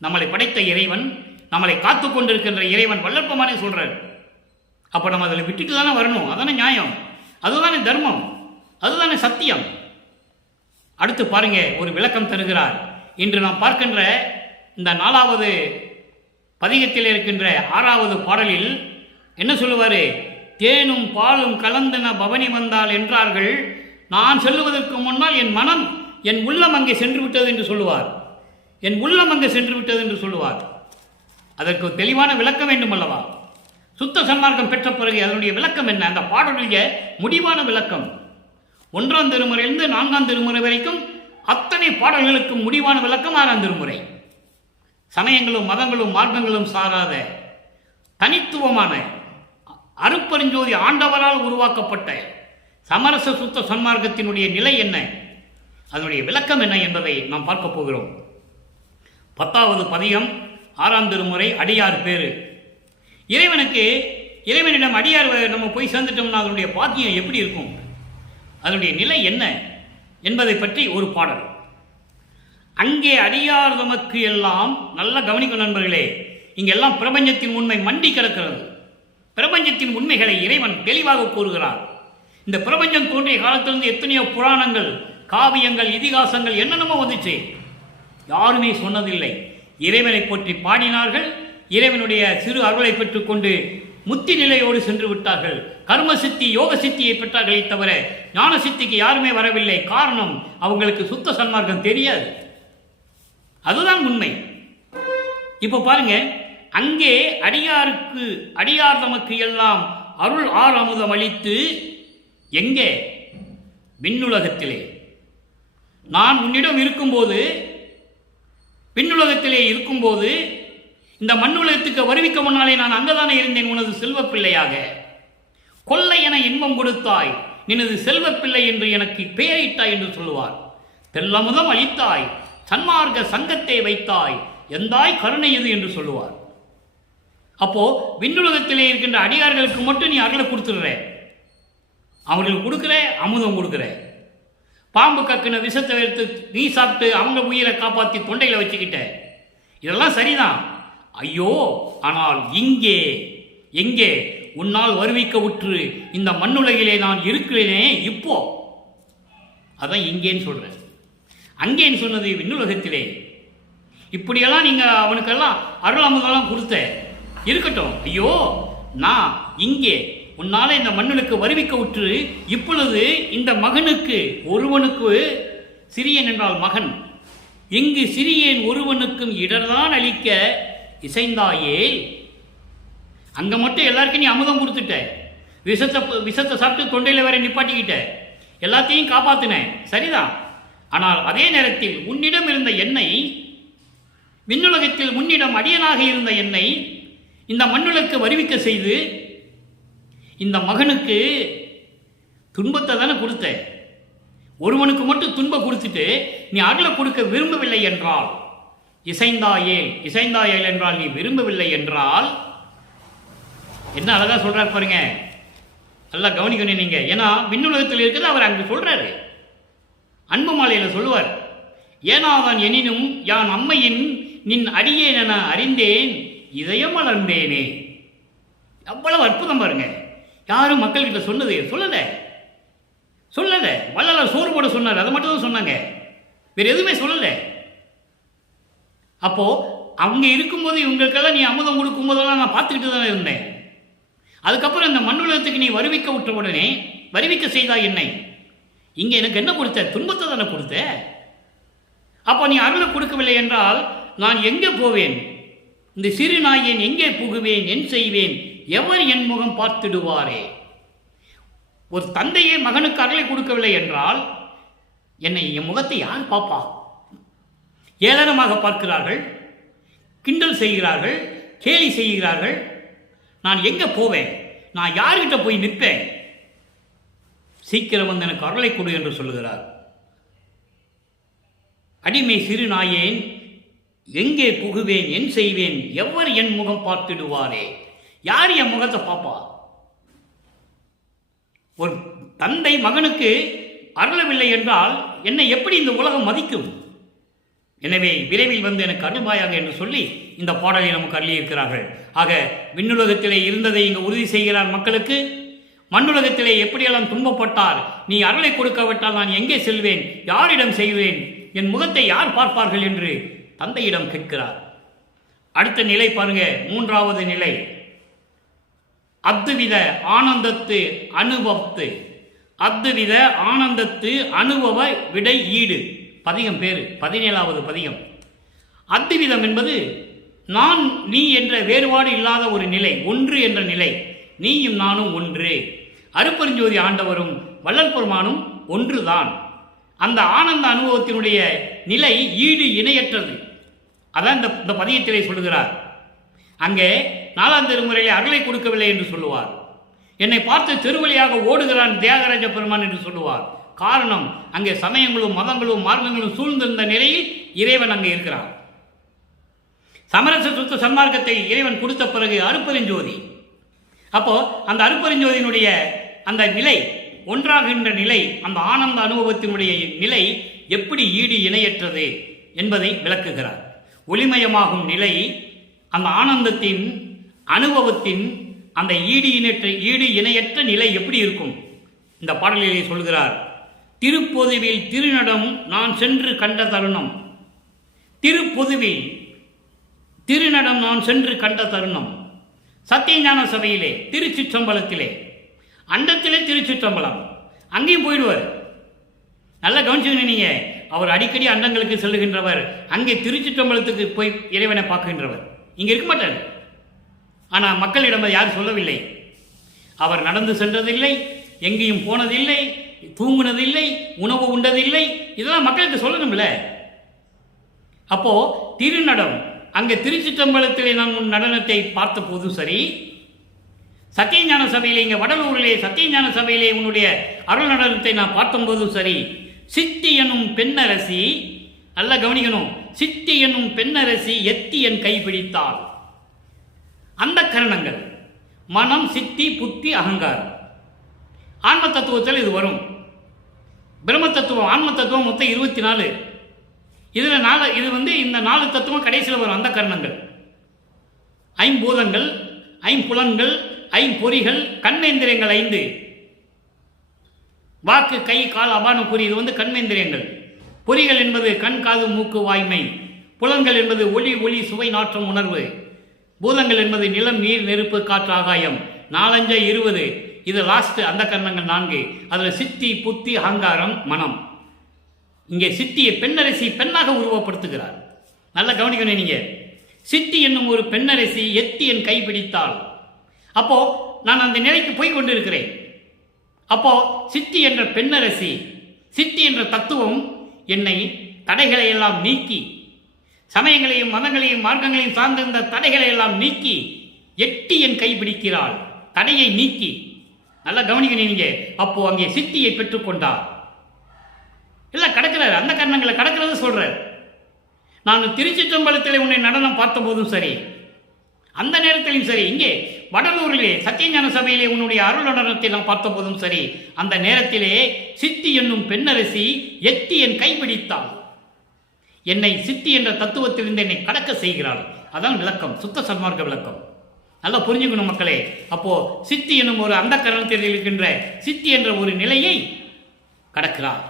நம்மளை படைத்த இறைவன், நம்மளை காத்து கொண்டிருக்கின்ற இறைவன் வல்லற்பமானே சொல்றார். அப்ப நம்ம அதில் விட்டுட்டு தானே வரணும். அதானே நியாயம், அதுதானே தர்மம், அதுதானே சத்தியம். அடுத்து பாருங்க, ஒரு விளக்கம் தருகிறார். இன்று நாம் பார்க்கின்ற இந்த 4வது பதிகத்தில் இருக்கின்ற 6வது பாடலில் என்ன சொல்லுவாரு? தேனும் பாலும் கலந்தன பவனி வந்தால் என்றார்கள், நான் சொல்லுவதற்கு முன்னால் என் மனம், என் உள்ளம் அங்கே சென்று விட்டது என்று சொல்லுவார். என் உள்ளம் அங்கே சென்று விட்டது என்று சொல்லுவார். அதற்கு தெளிவான விளக்கம் வேண்டும் அல்லவா? சுத்த சன்மார்க்கம் பெற்ற பிறகு அதனுடைய விளக்கம் என்ன? அந்த பாடலுடைய முடிவான விளக்கம் 1ஆம் திருமுறையிலிருந்து 4ஆம் திருமுறை வரைக்கும் அத்தனை பாடல்களுக்கும் முடிவான விளக்கம் 6ஆம் திருமுறை. சமயங்களும் மதங்களும் மார்க்கங்களும் சாராத தனித்துவமான அருட்பெருஞ்சோதி ஆண்டவரால் உருவாக்கப்பட்ட சமரச சுத்த சன்மார்க்கத்தினுடைய நிலை என்ன, அதனுடைய விளக்கம் என்ன என்பதை நாம் பார்க்க போகிறோம். 10வது பதிகம் 6ஆம் திருமுறை, அடியார் பேரு. இறைவனிடம் அடியார் நம்ம போய் சேர்ந்துட்டோம்னா அதனுடைய பாக்கியம் எப்படி இருக்கும், அதனுடைய நிலை என்ன என்பதை பற்றி ஒரு பாடல். அங்கே அடியார் தமக்கு எல்லாம், நல்லா கவனிக்கும் நண்பர்களே, இங்கெல்லாம் பிரபஞ்சத்தின் உண்மை மண்டி கிடக்கிறது. பிரபஞ்சத்தின் உண்மைகளை இறைவன் தெளிவாக கூறுகிறார். இந்த பிரபஞ்சம் தோன்றிய காலத்திலிருந்து எத்தனையோ புராணங்கள், காவியங்கள், இதிகாசங்கள் என்னென்னமோ வந்துச்சு. யாருமே சொன்னதில்லை. இறைவனை பற்றி பாடினார்கள். இறைவனுடைய சிறு அருளை பெற்றுக்கொண்டு முத்தி நிலையோடு சென்று விட்டார்கள். கர்ம சித்தி, யோக சித்தியை பெற்றார்களே தவிர ஞான சித்திக்கு யாருமே வரவில்லை. காரணம், அவங்களுக்கு சுத்த சன்மார்க்கம் தெரியாது. அதுதான் உண்மை. இப்போ பாருங்க, அங்கே அடியார் தமக்கு எல்லாம் அருள் அமுதம் அளித்து, எங்கே? விண்ணுலகத்திலே. நான் உன்னிடம் இருக்கும்போது, விண்ணுலகத்திலே இருக்கும்போது, இந்த மண்ணுலகத்துக்கு வருவிக்க முன்னாலே நான் அங்கதானே இருந்தேன் உனது செல்வ பிள்ளையாக. கொள்ளை என இன்பம் கொடுத்தாய், நினது செல்வ பிள்ளை என்று எனக்கு பெயரிட்டாய் என்று சொல்லுவார். தெல்லமுதம் அளித்தாய், சன்மார்க்க சங்கத்தை வைத்தாய், எந்தாய் கருணை எது என்று சொல்லுவார். அப்போ விண்ணுலகத்திலே இருக்கின்ற அடியார்களுக்கு மட்டும் நீ அருளை கொடுத்துடுற, அவர்களுக்கு கொடுக்குற, அமுதம் கொடுக்குற. பாம்பு கக்குன விஷத்தை எடுத்து நீ சாப்பிட்டு அவங்க உயிரை காப்பாற்றி தொண்டையில் வச்சுக்கிட்ட, இதெல்லாம் சரிதான். ஐயோ, ஆனால் எங்கே உன்னால் வருவிக்க உற்று இந்த மண்ணுலகிலே நான் இருக்கிறேனே இப்போ, அதான் இங்கேன்னு சொல்றேன். அங்கேன்னு சொன்னது விண்ணுலகத்திலே. இப்படியெல்லாம் நீங்க அவனுக்கெல்லாம் அருள் அமுதெல்லாம் கொடுத்த இருக்கட்டும். ஐயோ, நான் இங்கே உன்னால இந்த மண்ணுக்கு வருவிக்க உற்று இப்பொழுது இந்த மகனுக்கு, ஒருவனுக்கு சிறியன் என்றால் மகன், இங்கு சிறியன் ஒருவனுக்கும் இடர்தான் அளிக்க இசைந்தாயே. அங்க மட்டும் எல்லாருக்கும் நீ அமுதம் கொடுத்துட்ட, விஷத்தை சாப்பிட்டு தொண்டையில் வேற நிப்பாட்டிக்கிட்ட, எல்லாத்தையும் காப்பாத்தின, சரிதான். ஆனால் அதே நேரத்தில் உன்னிடம் இருந்த என்னை, விண்ணுலகத்தில் உன்னிடம் அடியனாக இருந்த என்னை இந்த மண்ணுலக்கு வருவிக்க செய்து இந்த மகனுக்கு துன்பத்தை தானே கொடுத்த. ஒருவனுக்கு மட்டும் துன்பம் கொடுத்துட்டு நீ அருளை கொடுக்க விரும்பவில்லை என்றால், இசைந்தாயேல் என்றால் நீ விரும்பவில்லை என்றால், என்ன அழகா சொல்றாரு பாருங்க, நல்லா கவனிக்கணும் நீங்க. ஏன்னா விண்ணுலகத்தில் இருக்கிறது அவர் அங்கு சொல்றாரு. அன்பு மாலையில சொல்லுவார், ஏனாதான் எனினும் யான் அம்மையின் நின் அடியேன் என அறிந்தேன், இதயம் வளர்ந்தேனே. அவ்வளவு அற்புதம் பாருங்க. யாரும் மக்கள்கிட்ட சொன்னது சொல்லல. வள்ளலார் சோறு போட சொன்னார், அதை மட்டும் தான் சொன்னாங்க, வேற எதுவுமே சொல்லல. அப்போ அவங்க இருக்கும்போது இவங்களுக்கெல்லாம் நீ அமுதம் கொடுக்கும் போதெல்லாம் நான் பார்த்துக்கிட்டு தானே இருந்தேன். அதுக்கப்புறம் இந்த மண்ணுலகத்துக்கு நீ வருவிக்க விட்ட உடனே வருவிக்க செய்தா என்னை. இங்கே எனக்கு என்ன கொடுத்த? துன்பத்தை தானே கொடுத்த. அப்போ நீ அருளை கொடுக்கவில்லை என்றால் நான் எங்கே போவேன்? இந்த சிறு நாயேன் எங்கே புகுவேன்? என் செய்வேன்? எவர் என் முகம் பார்த்திடுவாரே? ஒரு தந்தையே மகனுக்கு அருளை கொடுக்கவில்லை என்றால் என்னை, என் முகத்தை யார் பார்ப்பா? ஏளனமாக பார்க்கிறார்கள், கிண்டல் செய்கிறார்கள், கேலி செய்கிறார்கள். நான் எங்கே போவேன்? நான் யார்கிட்ட போய் நிற்பேன்? சீக்கிரம் வந்து எனக்கு அருளை கொடு என்று சொல்லுகிறார். அடிமை சிறு நாயேன் எங்கே புகுவேன்? என் செய்வேன்? எவர் என் முகம் பார்த்திடுவாரே? யார் என் முகத்தை பார்ப்பா? ஒரு தந்தை மகனுக்கு அருளவில்லை என்றால் என்னை எப்படி இந்த உலகம் மதிக்கும்? எனவே விரைவில் வந்து எனக்கு அருள்பாயாக என்று சொல்லி இந்த பாடலை நமக்கு அருளியிருக்கிறார்கள். ஆக விண்ணுலகத்திலே இருந்ததை இங்கு உறுதி செய்கிறார் மக்களுக்கு. மண்ணுலகத்திலே எப்படியெல்லாம் துன்பப்பட்டார், நீ அருளை கொடுக்காவிட்டால் நான் எங்கே செல்வேன்? யாரிடம் செய்வேன்? என் முகத்தை யார் பார்ப்பார்கள் என்று தந்தையிடம் கேட்கிறார். அடுத்த நிலை பாருங்க, மூன்றாவது நிலை. அத்துவித ஆனந்தத்து அனுபவத்து. அத்துவித ஆனந்தத்து அனுபவ விடை ஈடு. பதிகம் பேரு 17வது பதிகம். அத்துவிதம் என்பது நான் நீ என்ற வேறுபாடு இல்லாத ஒரு நிலை, ஒன்று என்ற நிலை. நீயும் நானும் ஒன்று. அருப்பெருஞ்சோதி ஆண்டவரும் வள்ளல் பெருமானும் ஒன்றுதான். அந்த ஆனந்த அனுபவத்தினுடைய நிலை ஈடு இணையற்றது. அதான் இந்த பதியத்திலே சொல்லுகிறார். அங்கே 4ஆம் திருமுறையிலே அருளை கொடுக்கவில்லை என்று சொல்லுவார். என்னை பார்த்து தெருவழியாக ஓடுகிறான் தியாகராஜ பெருமான் என்று சொல்லுவார். காரணம், அங்கே சமயங்களும் மதங்களும் மார்க்கங்களும் சூழ்ந்திருந்த நிலையில் இறைவன் அங்கே இருக்கிறான். சமரச சுத்த சன்மார்க்கத்தை இறைவன் கொடுத்த பிறகு அருப்பெருஞ்சோதி. அப்போ அந்த அருப்பெருஞ்சோதியினுடைய அந்த நிலை, ஒன்றாகின்ற நிலை, அந்த ஆனந்த அனுபவத்தினுடைய நிலை எப்படி ஈடு இணையற்றது என்பதை விளக்குகிறார். ஒளிமயமாகும் நிலை, அந்த ஆனந்தத்தின் அனுபவத்தின் அந்த ஈடு இணையற்ற நிலை எப்படி இருக்கும்? இந்த பாடலிலே சொல்கிறார். திருப்பொதுவில் திருநடம் நான் சென்று கண்ட தருணம். திருப்பொதுவில் திருநடம் நான் சென்று கண்ட தருணம். சத்தியஞான சபையிலே, திருச்சிற்றம்பலத்திலே, அண்டத்திலே திருச்சிற்றம்பலம், அங்கேயும் போயிடுவார். நல்லா கவனிச்சுக்கணும் நீங்க. அவர் அடிக்கடி அண்டங்களுக்கு செல்லுகின்றவர், அங்கே திருச்சிற்றம்பலத்துக்கு போய் இறைவனை பார்க்கின்றவர். இங்கே இருக்க மாட்டார். ஆனால் மக்களிடம் யாரும் சொல்லவில்லை. அவர் நடந்து சென்றதில்லை, எங்கேயும் போனதில்லை, தூங்குனதில்லை, உணவு உண்டதில்லை. இதெல்லாம் மக்களுக்கு சொல்லணும்ல. அப்போ திருநடம், அங்கே திருச்சிற்றம்பலத்திலே நான் உன் நடனத்தை பார்த்த போதும் சரி, சத்தியஞான சபையிலே, இங்கே வடலூரிலே சத்தியஞான சபையிலே உன்னுடைய அருள் நடனத்தை நான் பார்த்தபோதும் சரி, சித்தி என்னும் பெண்ணரசி, நல்லா கவனிக்கணும், சித்தி என்னும் பெண்ணரசி எத்தி என் கைப்பிடித்தாள். அந்த கரணங்கள் மனம், சித்தி, புத்தி, அகங்காரம். ஆன்ம தத்துவத்தில் இது வரும். பிரம்ம தத்துவம், ஆன்ம தத்துவம் மொத்தம் 24. இதில் இந்த 4 தத்துவம் கடைசியில் வரும். அந்த கரணங்கள், ஐம்பூதங்கள், ஐம்புலன்கள், ஐம்பொறிகள், கண்மேந்திரியங்கள் 5, வாக்கு, கை, கால், அபானம், குறி. இது கண்மேந்திரியங்கள். பொறிகள் என்பது கண், காது, மூக்கு, வாய்மை. புலன்கள் என்பது ஒளி, சுவை, நாற்றம், உணர்வு. பூதங்கள் என்பது நிலம், நீர், நெருப்பு, காற்று, ஆகாயம். 4 5 20. இது லாஸ்ட். அந்த கரணங்கள் 4. அதில் சித்தி, புத்தி, அகங்காரம், மனம். இங்கே சித்தியை பெண்ணரசி பெண்ணாக உருவப்படுத்துகிறார். நல்லா கவனிக்கணும் நீங்க. சித்தி என்னும் ஒரு பெண்ணரசி எத்தி என் கைப்பிடித்தாள். அப்போ நான் அந்த நிலைக்கு போய் கொண்டிருக்கிறேன். அப்போ சித்தி என்ற பெண்ணரசி, சித்தி என்ற தத்துவம் என்னை தடைகளை எல்லாம் நீக்கி, சமயங்களையும் மதங்களையும் மார்க்கங்களையும் சார்ந்திருந்த தடைகளை எல்லாம் நீக்கி எட்டி என் கைப்பிடிக்கிறாள். தடையை நீக்கி. நல்லா கவனிக்கணும் நீங்க. அப்போ அங்கே சித்தியை பெற்றுக்கொண்டார். இல்லை கடக்கிறார், அந்த கரணங்களை கடக்கிறது சொல்றார். நான் திருச்சிற்றம்பலத்தில் உன்னை நடனம் பார்த்த போதும் சரி, அந்த நேரத்திலும் சரி, இங்கே வடலூரிலே சத்தியஞான சபையிலே உன்னுடைய அருள் நடனத்தை நான் பார்த்த போதும் சரி, அந்த நேரத்திலே சித்தி என்னும் பெண்ணரசி எத்தி என் கைப்பிடித்தாள். என்னை சித்தி என்ற தத்துவத்திலிருந்து என்னை கடக்க செய்கிறாள். அதான் விளக்கம், சுத்த சன்மார்க்க விளக்கம். நல்லா புரிஞ்சுக்கணும் மக்களே. அப்போ சித்தி என்னும் ஒரு அந்த கரணத்தில் இருக்கின்ற சித்தி என்ற ஒரு நிலையை கடக்கிறாள்.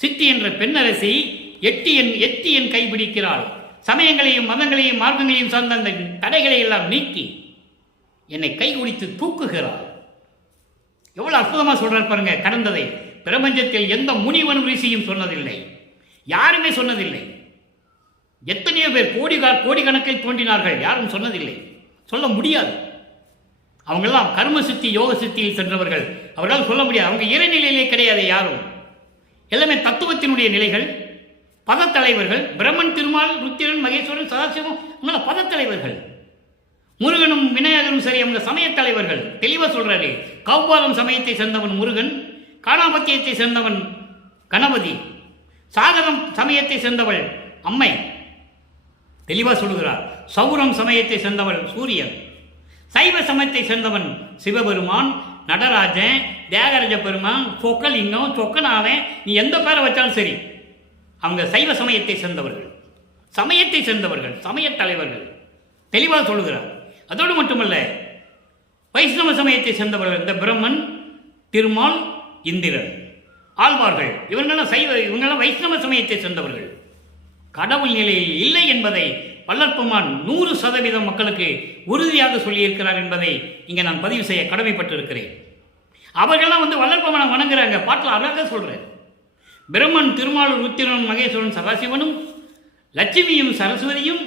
சித்தி என்ற பெண்ணரசி எட்டி என் கைப்பிடிக்கிறாள். சமயங்களையும் மதங்களையும் மார்க்கங்களையும் சார்ந்த அந்த தடைகளை எல்லாம் நீக்கி என்னை கைகுடித்து தூக்குகிறார். எவ்வளவு அற்புதமா சொல்றார் பாருங்க. கடந்ததை பிரபஞ்சத்தில் எந்த முனிவனும் ரிஷியும் சொன்னதில்லை, யாருமே சொன்னதில்லை. எத்தனையோ பேர் கோடிக்கணக்கில் தோன்றினார்கள், யாரும் சொன்னதில்லை, சொல்ல முடியாது. அவங்கெல்லாம் கர்ம சித்தி யோக சித்தியில் சென்றவர்கள், அவர்களால் சொல்ல முடியாது. அவங்க இறைநிலையிலே கிடையாது யாரும், எல்லாமே தத்துவத்தினுடைய நிலைகள், பதத்தலைவர்கள். பிரம்மன், திருமால், ருத்திரன், மகேஸ்வரன், சதாசிவம் அவங்கள பதத்தலைவர்கள். முருகனும் விநாயகரும் சரி அவங்க சமய தலைவர்கள். தெளிவாக சொல்றாரு. கௌபாலம் சமயத்தை சேர்ந்தவன் முருகன், காணாபத்தியத்தை சேர்ந்தவன் கணபதி, சாகரம் சமயத்தை சேர்ந்தவள் அம்மை. தெளிவாக சொல்லுகிறார். சௌரம் சமயத்தை சேர்ந்தவள் சூரியன், சைவ சமயத்தை சேர்ந்தவன் சிவபெருமான், நடராஜன், தியாகராஜ பெருமான், சொக்கலிங்கம், சொக்கநாதன், நீ எந்த பேரை வச்சாலும் சரி அவங்க சைவ சமயத்தை சேர்ந்தவர்கள், சமயத்தை சேர்ந்தவர்கள், சமய தலைவர்கள். தெளிவாக சொல்லுகிறார். அதோடு மட்டுமல்ல, வைஷ்ணவ சமயத்தை சேர்ந்தவர்கள் இந்த பிரம்மன், திருமால், இந்திரன், ஆழ்வார்கள், இவங்கெல்லாம் வைஷ்ணவ சமயத்தை சேர்ந்தவர்கள். கடவுள் நிலையில் இல்லை என்பதை வள்ளற்பெருமான் 100% மக்களுக்கு உறுதியாக சொல்லியிருக்கிறார் என்பதை இங்கே நான் பதிவு செய்ய கடமைப்பட்டிருக்கிறேன். அவர்களெல்லாம் வள்ளற்பெருமானை வணங்குறாங்க. பாட்டில் அழகாக சொல்றேன். பிரம்மன், திருமால், ருத்திரன், மகேஸ்வரன், சதாசிவனும், லட்சுமியும், சரஸ்வதியும்,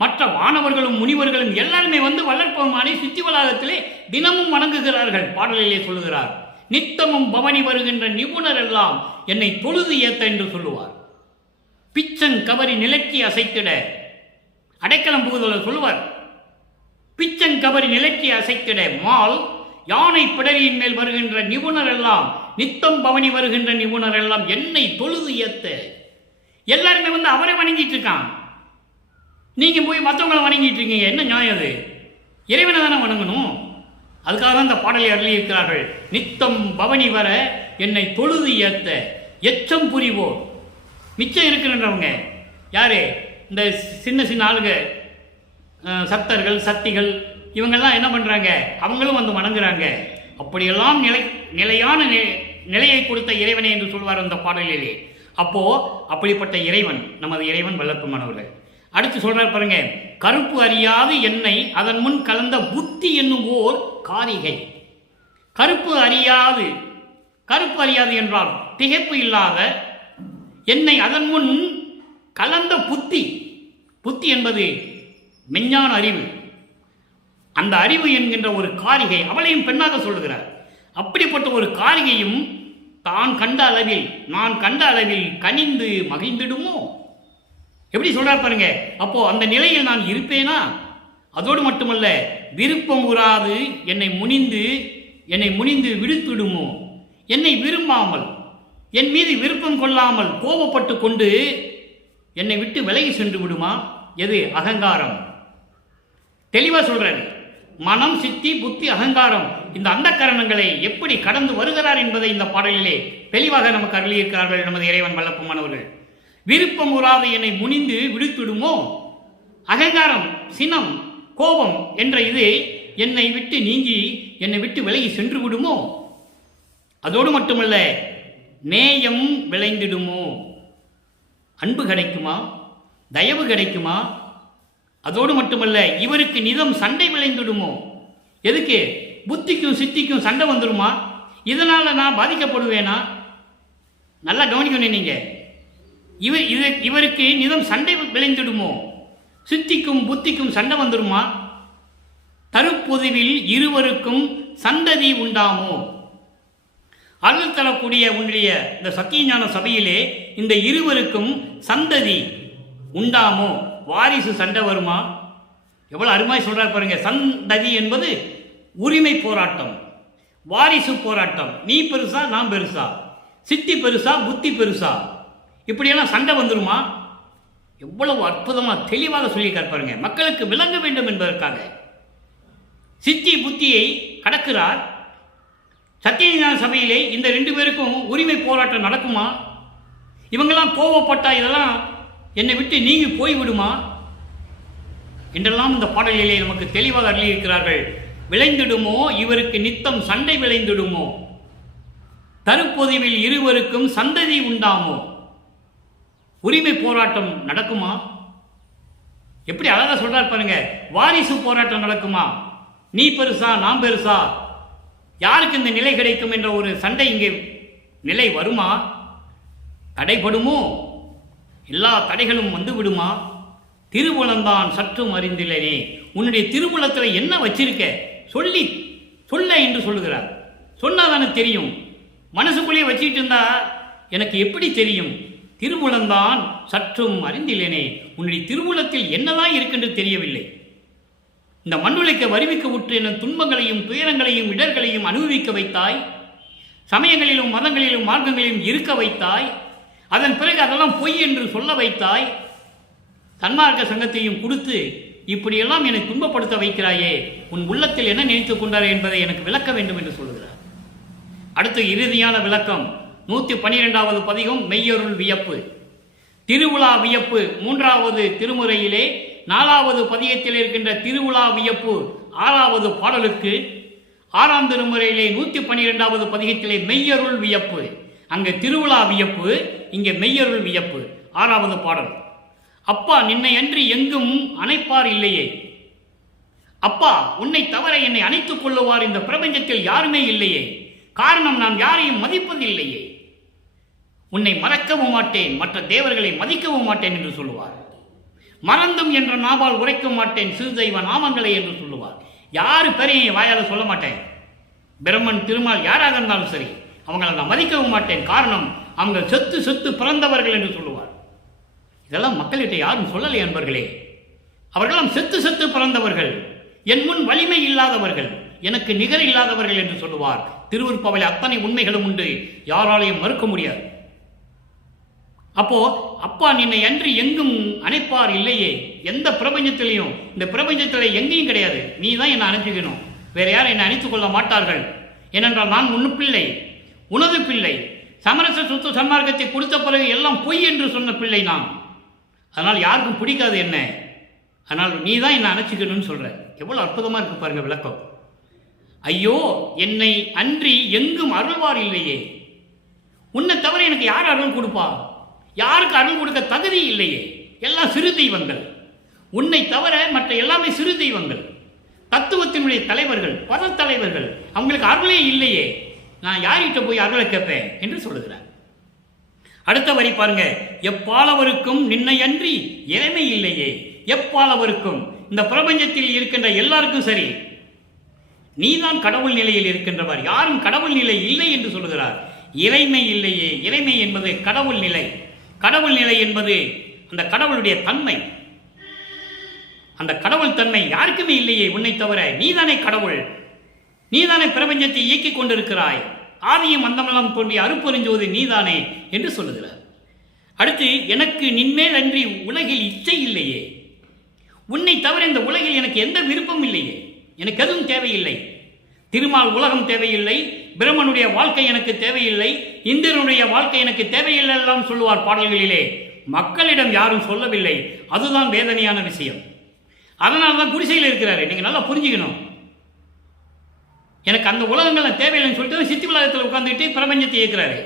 மற்ற வானவர்களும் முனிவர்களும் எல்லாருமே வள்ளற்பெருமானை சுத்தி வளாகத்திலே தினமும் வணங்குகிறார்கள். பாடலிலே சொல்லுகிறார். நித்தமும் பவனி வருகின்ற நிபுணர் எல்லாம் என்னை தொழுது ஏத்த என்று சொல்லுவார். பிச்சன் கவரி நிலக்கி அசைத்திட, அடைக்கலம் புகுதல் சொல்லுவார். பிச்சன் கவரி நிலக்கி அசைத்திட மால் யானை பிடரியின் மேல் வருகின்ற நிபுணர் எல்லாம், நித்தம் பவனி வருகின்ற நிபுணர் எல்லாம் என்னை தொழுது ஏத்த. எல்லாருமே அவரை வணங்கிட்டு இருக்கான். நீங்க போய் மற்றவங்களை வணங்கிட்டு இருக்கீங்க, என்ன நியாயம் அது? இறைவனை தானே வணங்கணும். அதுக்காக தான் இந்த பாடலை அருளி இருக்கிறார்கள். நித்தம் பவனி வர என்னை தொழுது ஏத்த எச்சம் புரிவோர். மிச்சம் இருக்கின்றவங்க யாரு? இந்த சின்ன சின்ன ஆளுங்க, சத்தர்கள், சக்திகள், இவங்கெல்லாம் என்ன பண்றாங்க? அவங்களும் வணங்குறாங்க. அப்படியெல்லாம் நிலையான நிலையை கொடுத்த இறைவனை என்று சொல்வார் அந்த பாடலிலே. அப்போ அப்படிப்பட்ட இறைவன் நமது இறைவன் வள்ளற்பெருமானவர்கள். அடுத்து சொல்றார் பாருங்க. கருப்பு அறியாது என்னை அதன் முன் கலந்த புத்தி என்னும் ஓர் காரிகை. கருப்பு அறியாது என்றால் திகைப்பு இல்லாத என்னை அதன் முன் கலந்த புத்தி. புத்தி என்பது மெஞ்ஞான அறிவு. அந்த அறிவு என்கின்ற ஒரு காரிகை, அவளையும் பெண்ணாக சொல்லுகிறார். அப்படிப்பட்ட ஒரு காரிகையும் தான் கண்ட அளவில், நான் கண்ட அளவில் கனிந்து மகிழ்ந்திடுமோ? எப்படி சொல்றார் பாருங்க. அப்போ அந்த நிலையில் நான் இருப்பேனா? அதோடு மட்டுமல்ல, விருப்பம் உறாது என்னை முனிந்து விடுத்துடுமோ? என்னை விரும்பாமல், என் மீது விருப்பம் கொள்ளாமல் கோபப்பட்டு கொண்டு என்னை விட்டு விலகி சென்று விடுமா? எது? அகங்காரம். தெளிவா சொல்றாரு. மனம், சித்தி, புத்தி, அகங்காரம், இந்த அந்தக்கரணங்களை எப்படி கடந்து வருகிறார் என்பதை இந்த பாடலிலே தெளிவாக நமக்கு அருளியிருக்கிறார்கள் நமது இறைவன் வள்ளற்பெருமானவர்கள். விருப்பம் உறாது என்னை முனிந்து விடுத்துடுமோ? அகங்காரம், சினம், கோபம் என்ற இது என்னை விட்டு நீங்கி என்னை விட்டு விலகி சென்று விடுமோ? அதோடு மட்டுமல்ல, நேயம் விளைந்திடுமோ? அன்பு கிடைக்குமா? தயவு கிடைக்குமா? அதோடு மட்டுமல்ல, இவருக்கு நிதம் சண்டை விளைந்துடுமோ? எதுக்கு? புத்திக்கும் சித்திக்கும் சண்டை வந்துடுமா? இதனால நான் பாதிக்கப்படுவேனா? நல்லா கவனிக்கணும் நீங்க. இவருக்கு நிதம் சண்டை விளைந்துடுமோ? சித்திக்கும் புத்திக்கும் சண்டை வந்துடுமா? தருப்பொதுவில் இருவருக்கும் சந்ததி உண்டாமோ? அருள் தரக்கூடிய உன்னுடைய இந்த சத்தியஞான சபையிலே இந்த இருவருக்கும் சந்ததி உண்டாமோ? வாரிசு சண்டை வருமா? எவ்வளவு அருமையாக சொல்றார் பாருங்க. சந்ததி என்பது உரிமை போராட்டம், வாரிசு போராட்டம். நீ பெருசா, நான் பெருசா, சித்தி பெருசா, புத்தி பெருசா, இப்படியெல்லாம் சண்டை வந்துருமா? எவ்வளவு அற்புதமா தெளிவாக சொல்லி பாருங்க. மக்களுக்கு விளங்க வேண்டும் என்பதற்காக சித்தி புத்தியை கடக்கிறார். சத்தியஞான சபையிலே இந்த 2 பேருக்கும் உரிமை போராட்டம் நடக்குமா? இவங்கெல்லாம் கோவப்பட்டா இதெல்லாம் என்னை விட்டு நீங்கி போய்விடுமா என்றெல்லாம் இந்த பாடலிலே நமக்கு தெளிவாக அருளியிருக்கிறார்கள். விளைந்திடுமோ? இவருக்கு நித்தம் சண்டை விளைந்திடுமோ? தருப்பொதுவில் இருவருக்கும் சந்ததி உண்டாமோ? உரிமை போராட்டம் நடக்குமா? எப்படி அழகா சொல்றார் பாருங்க. வாரிசு போராட்டம் நடக்குமா, நீ பெருசா நான் பெருசா, யாருக்கு இந்த நிலை கிடைக்கும் என்ற ஒரு சண்டை இங்கே நிலை வருமா, தடைபடுமோ, எல்லா தடைகளும் வந்து விடுமா? திருவுளந்தான் சற்றும் அறிந்தில்லைனே, உன்னுடைய திருவுளத்தில் என்ன வச்சிருக்க சொல்ல என்று சொல்லுகிறார். சொன்னாதானே தெரியும். மனசுக்குள்ளேயே வச்சுட்டு இருந்தா எனக்கு எப்படி தெரியும்? திருவுளந்தான் சற்றும் அறிந்தில்லைனே, உன்னுடைய திருவுளத்தில் என்னதான் இருக்குன்னு தெரியவில்லை. இந்த மண்ணுலைக்க வருவிக்க விட்டு என துன்பங்களையும் துயரங்களையும் இடர்களையும் அனுபவிக்க வைத்தாய். சமயங்களிலும் மதங்களிலும் மார்க்கங்களிலும் இருக்க வைத்தாய். அதன் பிறகு அதெல்லாம் பொய் என்று சொல்ல வைத்தாய். சன்மார்க்க சங்கத்தையும் கொடுத்து இப்படியெல்லாம் என்னை துன்பப்படுத்த வைக்கிறாயே, உன் உள்ளத்தில் என்ன நினைத்துக் கொண்டார் என்பதை எனக்கு விளக்க வேண்டும் என்று சொல்லுகிறார். அடுத்து இறுதியான விளக்கம் 112வது பதிகம் மெய்யருள் வியப்பு. திருவிழா வியப்பு 3வது திருமுறையிலே 4வது பதிகத்தில் இருக்கின்ற திருவிழா வியப்பு 6வது பாடலுக்கு 6ஆம் திருமுறையிலே 112வது பதிகத்திலே மெய்யருள் வியப்பு. அங்கே திருவிழா வியப்பு, இங்கே மெய்யருள் வியப்பு. 6வது பாடல். அப்பா நின்னை அன்றி எங்கும் அணைப்பார் இல்லையே. அப்பா உன்னை தவிர என்னை அணைத்துக் கொள்ளுவார் இந்த பிரபஞ்சத்தில் யாருமே இல்லையே. காரணம் நான் யாரையும் மதிப்பதில்லையே. உன்னை மறக்கவும் மாட்டேன், மற்ற தேவர்களை மதிக்கவும் மாட்டேன் என்று சொல்லுவார். மறந்தும் என்ற நாவால் உரைக்க மாட்டேன் சிறுதெய்வ நாமங்களை என்று சொல்லுவார். யாரு பேரையும் வாயால் சொல்ல மாட்டேன். பிரம்மன் திருமால் யாராக இருந்தாலும் சரி, அவங்களை நான் மதிக்கவும் மாட்டேன். காரணம் அவங்க செத்து பிறந்தவர்கள் என்று சொல்லுவார். இதெல்லாம் மக்கள்கிட்ட யாரும் சொல்லலை அன்பர்களே. அவர்களெல்லாம் செத்து பிறந்தவர்கள், என் முன் வலிமை இல்லாதவர்கள், எனக்கு நிகர் இல்லாதவர்கள் என்று சொல்லுவார். திருவருட்பாவிலே அத்தனை உண்மைகளும் உண்டு, யாராலையும் மறுக்க முடியாது. அப்போ அப்பா நின்னை அன்றி எங்கும் அணைப்பார் இல்லையே. எந்த பிரபஞ்சத்திலையும், இந்த பிரபஞ்சத்தில் எங்கேயும் கிடையாது. நீ தான் என்னை அணைச்சிக்கணும், வேற யாரும் என்னை அணைத்துக் கொள்ள மாட்டார்கள். ஏனென்றால் நான் உன் பிள்ளை, உனது பிள்ளை. சமரச சுத்த சன்மார்க்கத்தை கொடுத்த பிறகு எல்லாம் பொய் என்று சொன்ன பிள்ளை நான். அதனால் யாருக்கும் பிடிக்காது என்ன. அதனால் நீ தான் என்னை அணைச்சிக்கணும்னு சொல்ற. எவ்வளவு அற்புதமா இருக்கு பாருங்க விளக்கம். ஐயோ என்னை அன்றி எங்கும் அருள்வார் இல்லையே. உன்னை தவிர எனக்கு யார் அருள் கொடுப்பா? யாருக்கு அருள் கொடுக்க தகுதி இல்லையே. எல்லாம் சிறு தெய்வங்கள். உன்னை தவிர மற்ற எல்லாமே சிறு தெய்வங்கள், தத்துவத்தினுடைய தலைவர்கள், பத தலைவர்கள். அவங்களுக்கு அருளே இல்லையே. நான் யார்கிட்ட போய் அருளை கேட்பேன் என்று சொல்லுகிறார். அடுத்த வரி பாருங்க. எப்பாலவருக்கும் நின்னை அன்றி இறைமை இல்லையே. எப்பாலவருக்கும், இந்த பிரபஞ்சத்தில் இருக்கின்ற எல்லாருக்கும் சரி, நீதான் கடவுள் நிலையில் இருக்கின்றவர், யாரும் கடவுள் நிலை இல்லை என்று சொல்லுகிறார். இறைமை இல்லையே. இறைமை என்பது கடவுள் நிலை. கடவுள் நிலை என்பது அந்த கடவுளுடைய தன்மை. அந்த கடவுள் தன்மை யாருக்குமே இல்லையே உன்னை தவிர. நீதானே கடவுள், நீதானே பிரபஞ்சத்தை இயக்கிக் கொண்டிருக்கிறாய். ஆதியும் அந்தமெல்லாம் தோன்றிய அருப்பெருஞ்சோதி நீதானே என்று சொல்லுகிறார். அடுத்து எனக்கு நின்மேல் அன்றி உலகில் இச்சை இல்லையே. உன்னை தவிர இந்த உலகில் எனக்கு எந்த விருப்பம் இல்லையே. எனக்கு எதுவும் தேவையில்லை. திருமால் உலகம் தேவையில்லை, பிரம்மனுடைய வாழ்க்கை எனக்கு தேவையில்லை, இந்திரனுடைய வாழ்க்கை எனக்கு தேவையில்லை எல்லாம் சொல்லுவார் பாடல்களிலே. மக்களிடம் யாரும் சொல்லவில்லை. அதுதான் வேதனையான விஷயம். அதனால தான் குடிசையில் இருக்கிறாரு. நீங்க நல்லா புரிஞ்சுக்கணும். எனக்கு அந்த உலகங்கள் தேவையில்லைன்னு சொல்லிட்டு சித்தி உலகத்தில் உட்காந்துக்கிட்டு பிரபஞ்சத்தை இயக்குறாரு.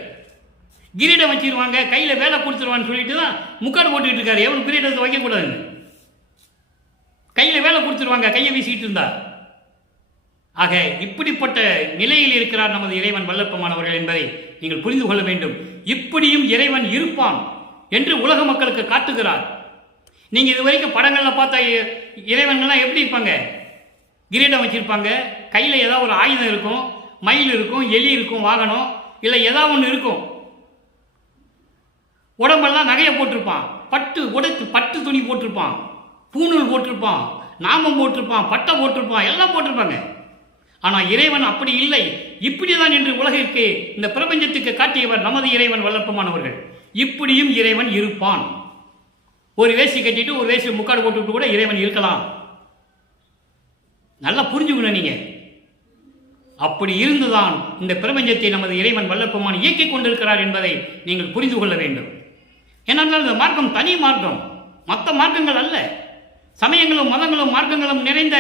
கிரீடம் வச்சிருவாங்க, கையில வேலை கொடுத்துருவான்னு சொல்லிட்டு தான் முக்காடு போட்டுக்கிட்டு இருக்காரு. எவனும் கிரீடத்தை வைக்கக்கூடாதுன்னு கையில வேலை கொடுத்துருவாங்க, கையை வீசிக்கிட்டு இருந்தா. ஆக இப்படிப்பட்ட நிலையில் இருக்கிறார் நமது இறைவன் வல்லற்பமானவர்கள் என்பதை நீங்கள் புரிந்து கொள்ள வேண்டும். இப்படியும் இறைவன் இருப்பான் என்று உலக மக்களுக்கு காட்டுகிறார். நீங்க இதுவரைக்கும் படங்கள்ல பார்த்த இறைவன்கள்லாம் எப்படி இருப்பாங்க? கிரீடம் வச்சிருப்பாங்க, கையில ஏதாவது ஒரு ஆயுதம் இருக்கும், மயில் இருக்கும், எலி இருக்கும், வாகனம் இல்லை ஏதாவது ஒன்று இருக்கும். உடம்பெல்லாம் நகையை போட்டிருப்பான், பட்டு துணி போட்டிருப்பான், பூணூல் போட்டிருப்பான், நாமம் போட்டிருப்பான், பட்டை போட்டிருப்பான், எல்லாம் போட்டிருப்பாங்க. ஆனால் இறைவன் அப்படி இல்லை. இப்படிதான் என்று உலகிற்கு இந்த பிரபஞ்சத்துக்கு காட்டியவர் நமது இறைவன் வல்லற்பமானவர்கள். இப்படியும் இறைவன் இருப்பான். ஒரு வேசி கட்டிட்டு ஒரு வேசி முக்காடு போட்டுவிட்டு கூட இறைவன் இருக்கலாம். நல்லா புரிஞ்சுக்கணும் நீங்க. அப்படி இருந்துதான் இந்த பிரபஞ்சத்தை நமது இறைவன் வல்லற்பமான் இயக்கிக் கொண்டிருக்கிறார் என்பதை நீங்கள் புரிந்து கொள்ள வேண்டும். ஏனென்றால் இந்த மார்க்கம் தனி மார்க்கம், மற்ற மார்க்கங்கள் அல்ல. சமயங்களும் மதங்களும் மார்க்கங்களும் நிறைந்த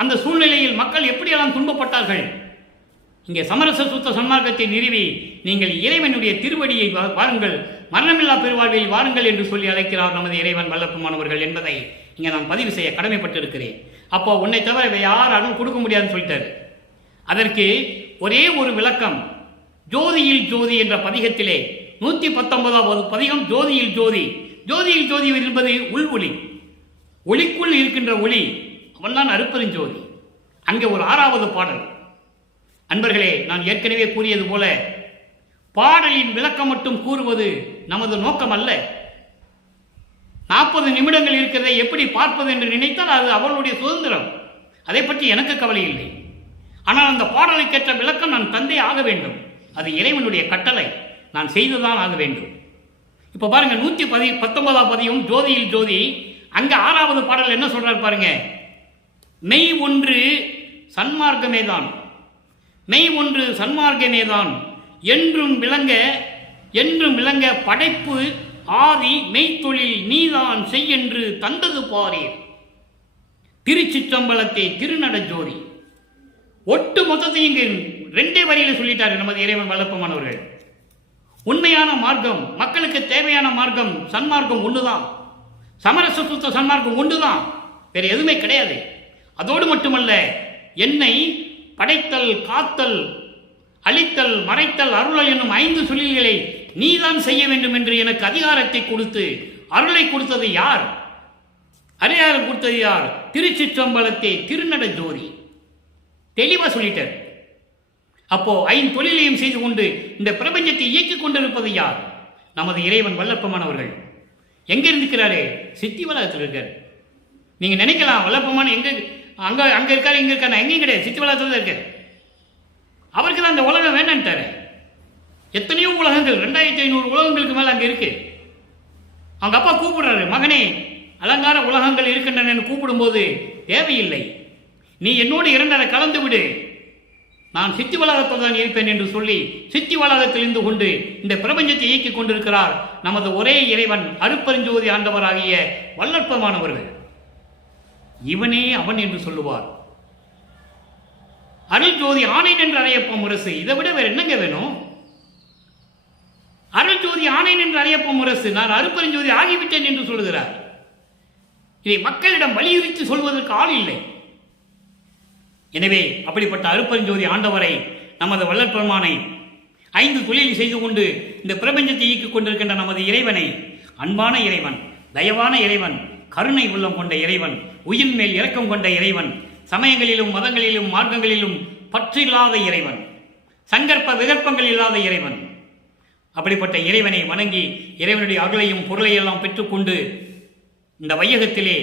அந்த சூழ்நிலையில் மக்கள் எப்படியெல்லாம் துன்பப்பட்டார்கள். இங்கே சமரச சுத்த சன்மார்க்கத்தை நிறுவி நீங்கள் இறைவனுடைய திருவடியை வாருங்கள், மரணமில்லா பெருவாழ்வில் வாருங்கள் என்று சொல்லி அழைக்கிறார் நமது இறைவன் வல்லற்பமானவர்கள் என்பதை இங்கே நான் பதிவு செய்ய கடமைப்பட்டிருக்கிறேன். அப்போ உன்னை தவிர யாராலும் கொடுக்க முடியாதுன்னு சொல்லிட்டாரு. அதற்கு ஒரே ஒரு விளக்கம், ஜோதியில் ஜோதி என்ற பதிகத்திலே 119வது பதிகம் ஜோதியில் ஜோதி. ஜோதியில் ஜோதி என்பது உள் ஒளி, ஒளிக்குள் இருக்கின்ற ஒளி, அவன்தான் அருட்பெருஞ்சோதி. அங்கே ஒரு 6வது பாடல். அன்பர்களே, நான் ஏற்கனவே கூறியது போல பாடலின் விளக்கம் மட்டும் கூறுவது நமது நோக்கம் அல்ல. 40 நிமிடங்கள் இருக்கிறதை எப்படி பார்ப்பது என்று நினைத்தால் அது அவர்களுடைய சுதந்திரம். அதை பற்றி எனக்கு கவலை இல்லை. ஆனால் அந்த பாடலுக்கேற்ற விளக்கம் நான் தந்தே ஆக வேண்டும். அது இறைவனுடைய கட்டளை, நான் செய்துதான் ஆக வேண்டும். இப்போ பாருங்க, 119வது பதியும் ஜோதியில் ஜோதி. அங்க 6வது பாடல் என்ன சொல்றாரு பாருங்க. மெய் ஒன்று சன்மார்க்கமேதான், மெய் ஒன்று சன்மார்க்கமேதான், என்றும் விளங்க படைப்பு ஆதி மெய்த்தொழில் நீதான் செய்யென்று தந்தது பாரீர். திருச்சிற்றம்பலத்தை திருநட ஜோதி. ஒட்டு மொத்தத்தையும் இங்கு 2 வரியில சொல்லிட்டாரு நமது இறைவன் வல்லப்பமானவர்கள். உண்மையான மார்க்கம், மக்களுக்கு தேவையான மார்க்கம் சன்மார்க்கம் ஒண்ணுதான், சமரச சுத்த சன்மார்க்கம் ஒன்றுதான், வேற எதுவுமே கிடையாது. அதோடு மட்டுமல்ல, என்னை படைத்தல், காத்தல், அழித்தல், மறைத்தல், அருளல் என்னும் 5 தொழில்களை நீதான் செய்ய வேண்டும் என்று எனக்கு அதிகாரத்தை கொடுத்து அருளை கொடுத்தது யார்? அதிகாரம் கொடுத்தது யார்? திருச்சிற்றம்பலத்தை திருநட ஜோதி. தெளிவா சொல்லிட்டார். அப்போ 5 தொழிலையும் செய்து கொண்டு இந்த பிரபஞ்சத்தை இயக்கிக் கொண்டிருப்பது யார்? நமது இறைவன் வல்லப்பமானவர்கள். எங்க இருக்கிறாரு? சித்தி வளாகத்தில் இருக்கார். நீங்க நினைக்கலாம் வல்லப்பமான எங்க அங்க இருக்காரு இங்க இருக்காரு, எங்கேயும் கிடையாது, சித்தி வளாகத்தில் தான் இருக்காரு. அவருக்கு தான் அந்த உலகம் வேண்டான்ட்டாரு. எத்தனையோ உலகங்கள், 2500 உலகங்களுக்கு மேல அங்க இருக்கு. அவங்க அப்பா கூப்பிடுறாரு, மகனே அலங்கார உலகங்கள் இருக்கின்றன கூப்பிடும்போது தேவையில்லை, நீ என்னோடு 2 கலந்து விடு, நான் சித்தி வளாகத்தில் தான் இருப்பேன் என்று சொல்லி சித்தி வளாகத்தில் இருந்து கொண்டு இந்த பிரபஞ்சத்தை இயக்கிக் கொண்டிருக்கிறார் நமது ஒரே இறைவன் அருட்பெருஞ்சோதி ஆண்டவராகிய வல்லற்பமானவர்கள். இவனே அவன் என்று சொல்லுவார். அருள் ஜோதி ஆணைன் என்று அறையப்போம் முரசு. இதை விட வேற என்னங்க வேணும்? அருள் ஜோதி ஆணைன் என்று அறையப்போம் முரசு, நான் அருட்பெருஞ்சோதி ஆகிவிட்டேன் என்று சொல்லுகிறார். இதை மக்களிடம் வலியுறுத்தி சொல்வதற்கு ஆள் இல்லை. எனவே அப்படிப்பட்ட அருட்பெருஞ்சோதி ஆண்டவரை, நமது வல்லற்பெருமானை, 5 தொழில் செய்து கொண்டு இந்த பிரபஞ்சத்தை இயக்கிக் கொண்டிருக்கின்ற நமது இறைவனை, அன்பான இறைவன், தயவான இறைவன், கருணை உள்ளம் கொண்ட இறைவன், உயிர் மேல் இரக்கம் கொண்ட இறைவன், சமயங்களிலும் மதங்களிலும் மார்க்கங்களிலும் பற்றில்லாத இறைவன், சங்கற்ப விகற்பங்கள் இல்லாத இறைவன். அப்படிப்பட்ட இறைவனை வணங்கி இறைவனுடைய அருளையும் பொருளையெல்லாம் பெற்றுக்கொண்டு இந்த வையகத்திலே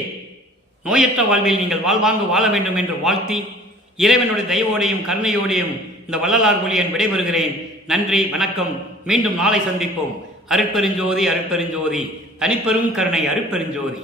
நோயற்ற வாழ்வில் நீங்கள் வாழ்வாங்கு வாழ வேண்டும் என்று வாழ்த்தி, இறைவனுடைய தயவோடையும் கருணையோடையும் இந்த வள்ளலார் ஒளியன் விடைபெறுகிறேன். நன்றி, வணக்கம். மீண்டும் நாளை சந்திப்போம். அருட்பெருஞ்சோதி, அருட்பெருஞ்சோதி, தனிப்பெரும் கருணை அருட்பெருஞ்சோதி.